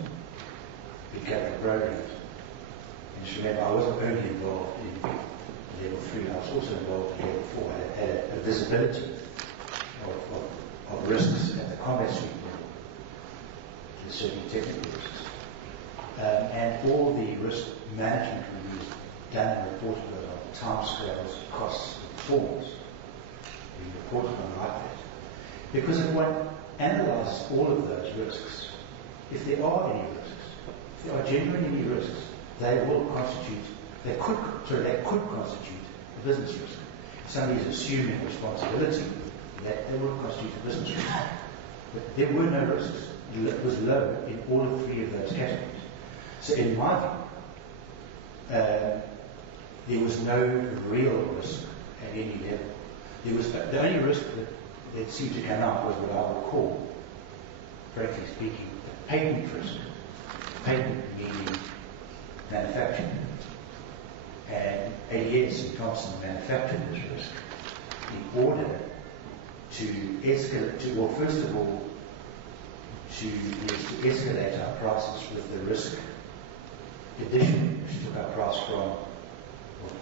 in capital programs. And just remember, I wasn't only involved in level 3, I was also involved in level 4. I had a visibility of risks at the combat suite level. There's certainly technical risks. And all the risk management reviews done and reported on timescales, costs, and performance being reported on like that. Because if one analyzes all of those risks, if there are any risks, if there are genuinely any risks, they could constitute a business risk. If somebody is assuming responsibility, that they would constitute a business risk. But there were no risks. It was low in all of 3 of those categories. So in my view, there was no real risk at any level. There was the only risk that seemed to come out was what I would call, frankly speaking, a patent risk. Patent meaning manufacturing. And ADS and Thompson manufactured this risk in order to escalate, well, first of all, to escalate our prices with the risk addition, which took our price from, well,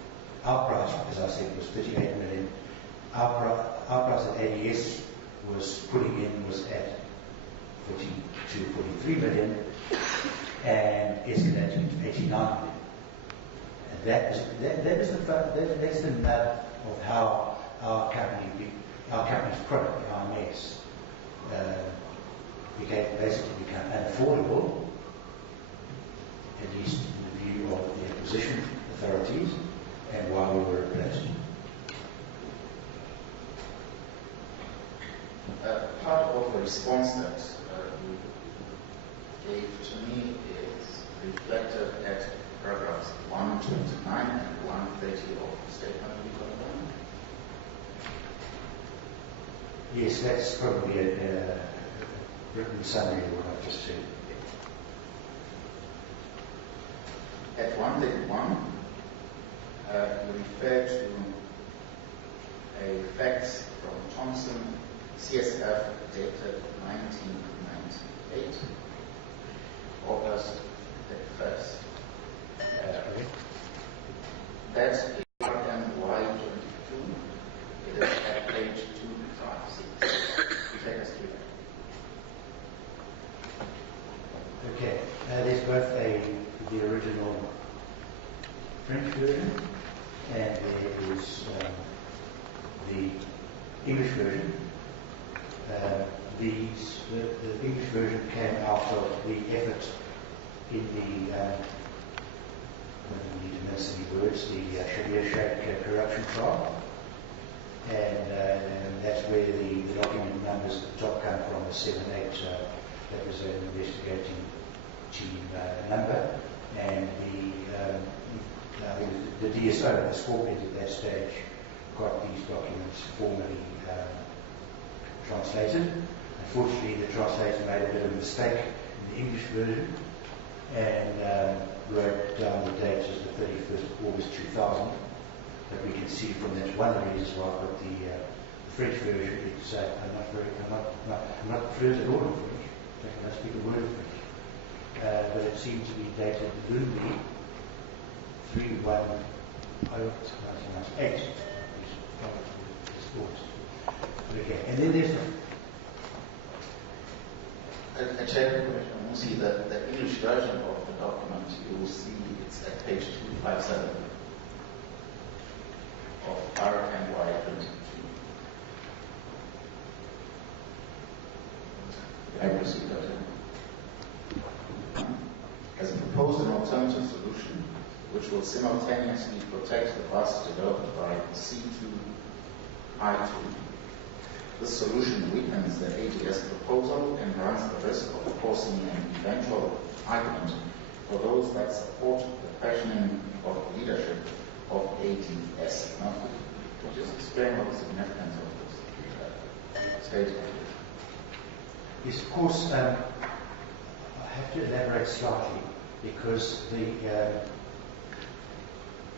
our price, as I said, was 38 million. Our price at ADS was putting in was at 42, 43 million, and escalating to 89 million. And that's the nub of how our company's product, the IMS, basically became unaffordable, at least in the view of the acquisition authorities, and why we were replaced. Part of the response that you gave to me is reflected at paragraphs 129 and 130 of the statement we got done. Yes, that's probably a written summary of what I've just said. At 131, you refer to effects from Thompson CSF dated 1998, August 1st. That's RMY22. It is at page 256. Take us through that. Okay, there's both the original French version and there is the English version. The English version came out of the effort in the, I don't need to miss any words, the Shabir Sheikh corruption trial. And that's where the document numbers at the top come from, the 7-8. That was an investigating team number. And the DSO, the Scorpions at that stage, got these documents formally translated. Unfortunately, the translator made a bit of a mistake in the English version and wrote down the date as the 31st of August 2000. But we can see from that one of the reasons why I've got the French version. It's I'm not fluent at all in French. In fact, I don't speak a word of French. But it seems to be dated Lundi 3/1/1998. Okay, and then there's I checked Commissioner Musi, the English version of the document, you will see it's at page 257 of RMY 22. I received that. Has proposed an alternative solution which will simultaneously protect the bus developed by C2I2. This solution weakens the ADS proposal and runs the risk of causing an eventual argument for those that support the questioning of leadership of ADS. Now, could you just explain what the significance of this statement is? Yes, of course, I have to elaborate slightly because the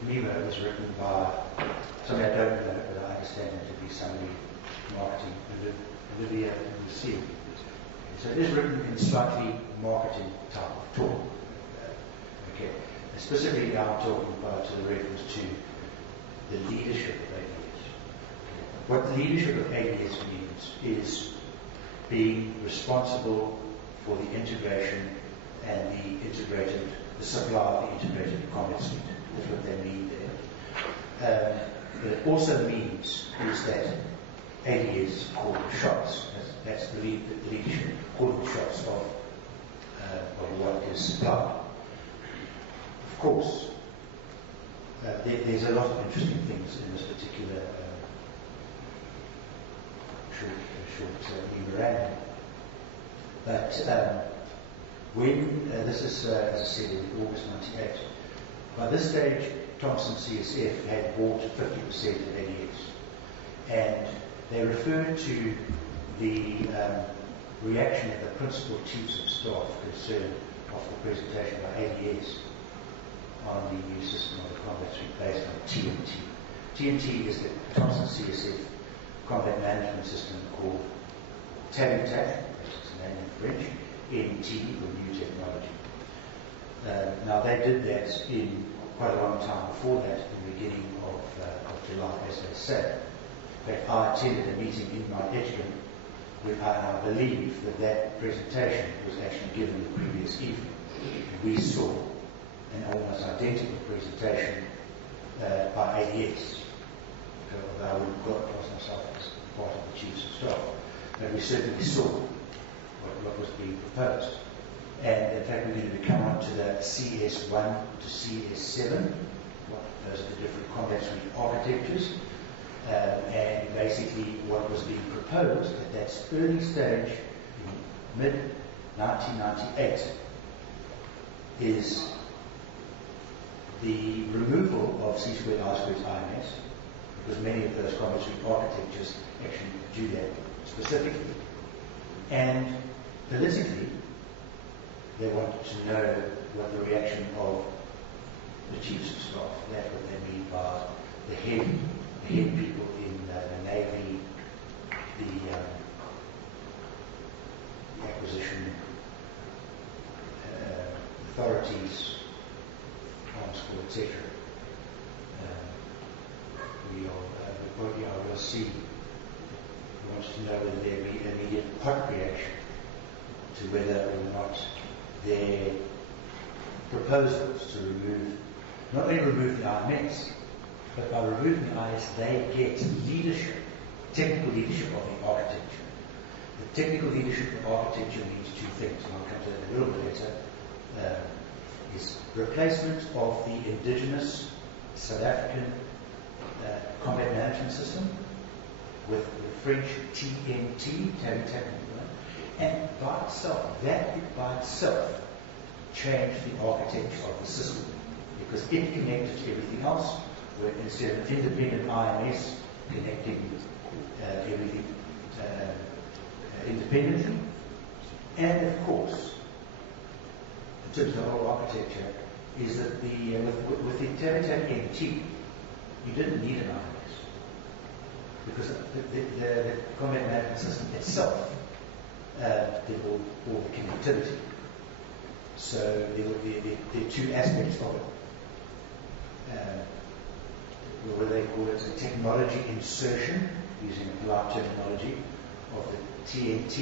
memo was written by somebody I don't know, but I understand it to be somebody marketing, Olivia Lucy. So it is written in slightly marketing type of talk. Okay. And specifically, I'm talking about the reference to the leadership of ADS. What the leadership of ADS means is being responsible for the integration and the supply of the integrated combat suite. That's what they mean there. But it also means is that ADS called the shots. That's the leadership called the shots of what is supplied. Of course, there's a lot of interesting things in this particular short memorandum. But when this is, as I said, in August '98, by this stage, Thompson CSF had bought 50% of ADS, and they referred to the reaction of the principal chiefs of staff concerned after the presentation by ADS on the new system of the combat suite based on TMT. TMT is the Thompson CSF combat management system called TAMTAC, that's its name in French, NT, or new technology. Now they did that in quite a long time before that, in the beginning of July, as they say. In fact, I attended a meeting in Mount Edgecombe where I believe that presentation was actually given the previous evening. We saw an almost identical presentation by ADS. I wouldn't class myself as part of the chiefs of staff, but we certainly saw what was being proposed. And in fact, we're going to come on to the CS1 to CS7. Those are the different combat suite architectures. And basically what was being proposed at that early stage in mid-1998 is the removal of C-squared, I-squared, IMS, because many of those combat suite architectures actually do that specifically. And politically, they wanted to know what the reaction of the chiefs of staff, that's what they mean by the head people in the Navy etc. We'll see. We want to know whether there be an immediate hot reaction to whether or not their proposals to not only remove the IMS, but by removing the IS, they get leadership, technical leadership of the architecture. The technical leadership of architecture means two things, and I'll come to that a little bit later, is replacement of the indigenous South African combat management system with the French TNT, and by itself, that by itself changed the architecture of the system because it connected to everything else, where instead of an independent IMS connecting everything independently. And of course, in terms of the whole architecture, is that with the TNT, you didn't need an IMS because the combat management system itself did all the connectivity. So there are two aspects of it. What they call it a technology insertion, using a polite terminology, of the TNT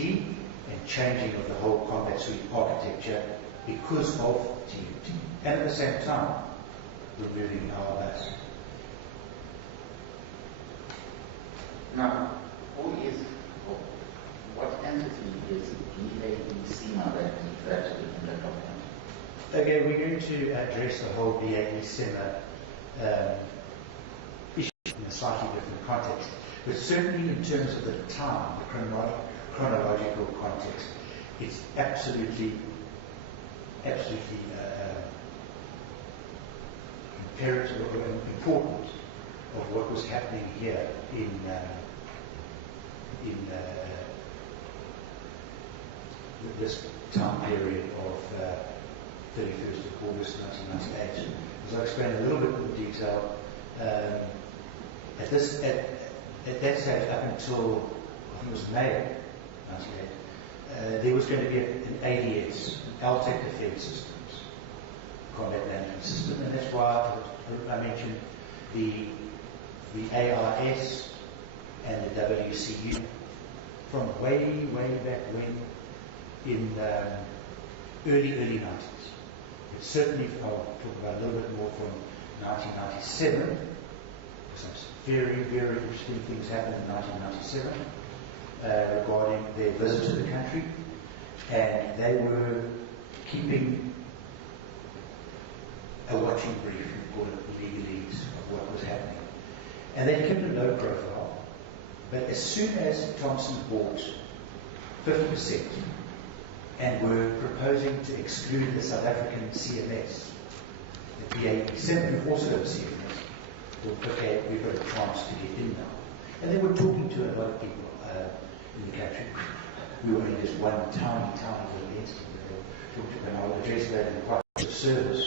and changing of the whole combat suite architecture because of TNT. And at the same time, removing our base. Now, what entity is BAE-SEMA that referred to in the document? Okay, we're going to address the whole BAE-SEMA issue in a slightly different context. But certainly in terms of the time, the chronological context, it's absolutely imperative or important of what was happening here in this time period of 31st of August 1998. As I explained a little bit more detail, at that stage, up until I think it was May 1998, there was going to be an ADS, an ALTEC Defence Systems, combat management system, and that's why I mentioned the AIS and the WCU from way back when in early 90s. But certainly, I'll talk about a little bit more from 1997. Some very interesting things happened in 1997 regarding their visit to the country, and they were keeping a watching brief, we call it legalese, of what was happening. And they kept a low profile, but as soon as Thompson bought 50% and were proposing to exclude the South African CMS, the BAE-7, who also have a CMS, thought, okay, we've got a chance to get in now. And they were talking to a lot of people in the country. We were in just one tiny little entity. They were talking to, and I would address that in quite a service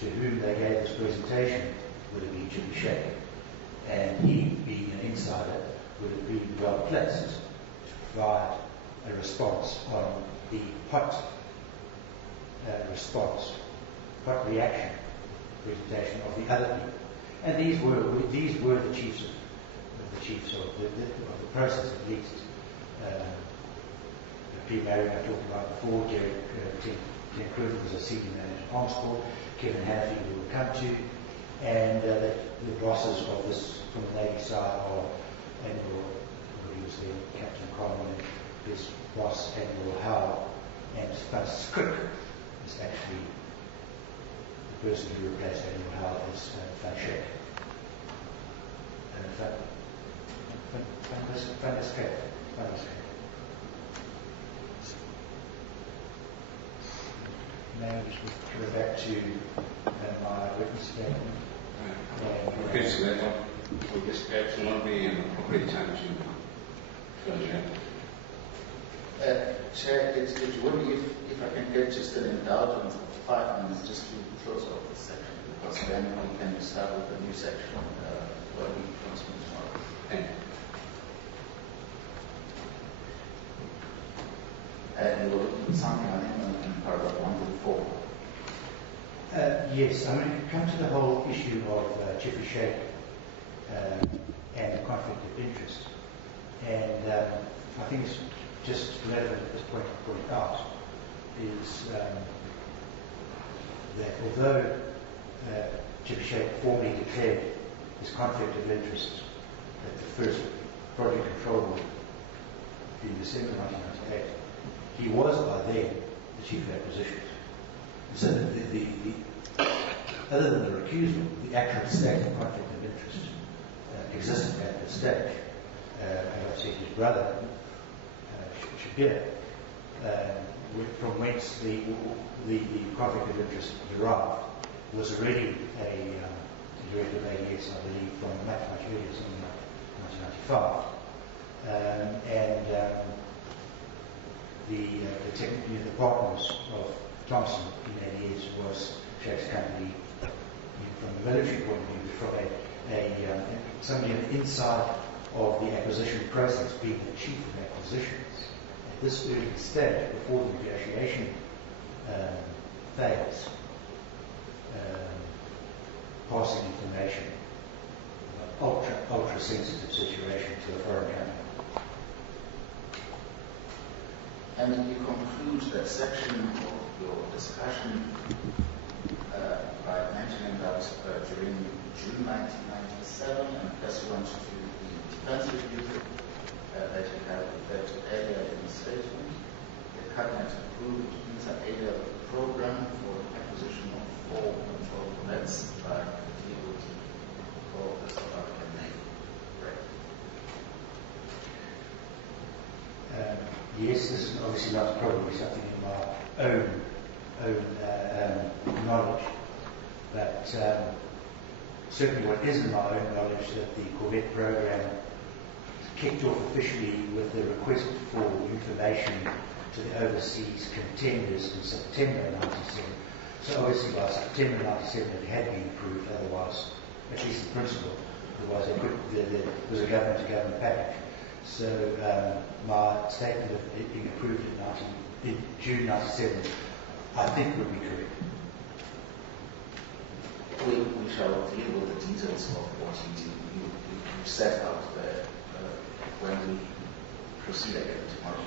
to whom they gave this presentation would have been Jimmy Sheck. And he, being an insider, would have been well placed to provide a response on the hot reaction presentation of the other people. And these were the chiefs of the process, at least. Pre-married, I talked about before, Ken Kruger was a senior manager at Armstrong, Kevin Hanafy we will come to, and the bosses of this from the Navy side are Admiral, who was there, Captain Conway, his boss, Admiral Howe, and Spuds Crick is actually the person who replaced Admiral Howe is Van Schreck. Now just go back to my witness statement. Okay, so that would this perhaps not be an appropriate time to close it? Chair, it would be if I can get just an indulgence of 5 minutes just to close off this section, because then we can start with a new section where we continue tomorrow. Thank you. And we're looking at something I think in paragraph 1 to 4. Yes, I mean, come to the whole issue of Jeffrey Shake and the conflict of interest. And I think it's just relevant at this point to point out is that although Jeffrey Shake formally declared his conflict of interest at the first project control board in December 1998, he was by then the chief of acquisitions. So other than the recusal, the actual state of conflict of interest existed at this stage. And I've said his brother, Shabir, from whence the conflict of interest derived, was already a director of ADS, I believe, from much earlier, something like 1995. The partners of Thompson in ADS was Shake's company from a military point of view, from somebody on the inside of the acquisition process, being the chief of acquisitions. At this early stage, before the negotiation phase, passing information, ultra sensitive situation to a foreign company. And you conclude that section of your discussion by mentioning that during June 1997 and pursuant to the defense review that you have referred to earlier in the statement, the Cabinet approved inter alia program for the acquisition of 4 control nets by the DOD for the South African Navy. Right. Yes, this is obviously not probably something in my own knowledge, but certainly what is in my own knowledge that the Corvette program kicked off officially with the request for information to the overseas contenders in September 1997. So obviously by September 1997 it had been approved, otherwise, at least in principle, otherwise there was a government-to-government package. So my statement of it being approved in June 1997, I think would be correct. We shall deal with the details of what you set out there when we proceed again tomorrow.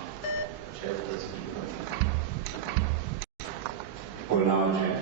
Chair, please. We'll now change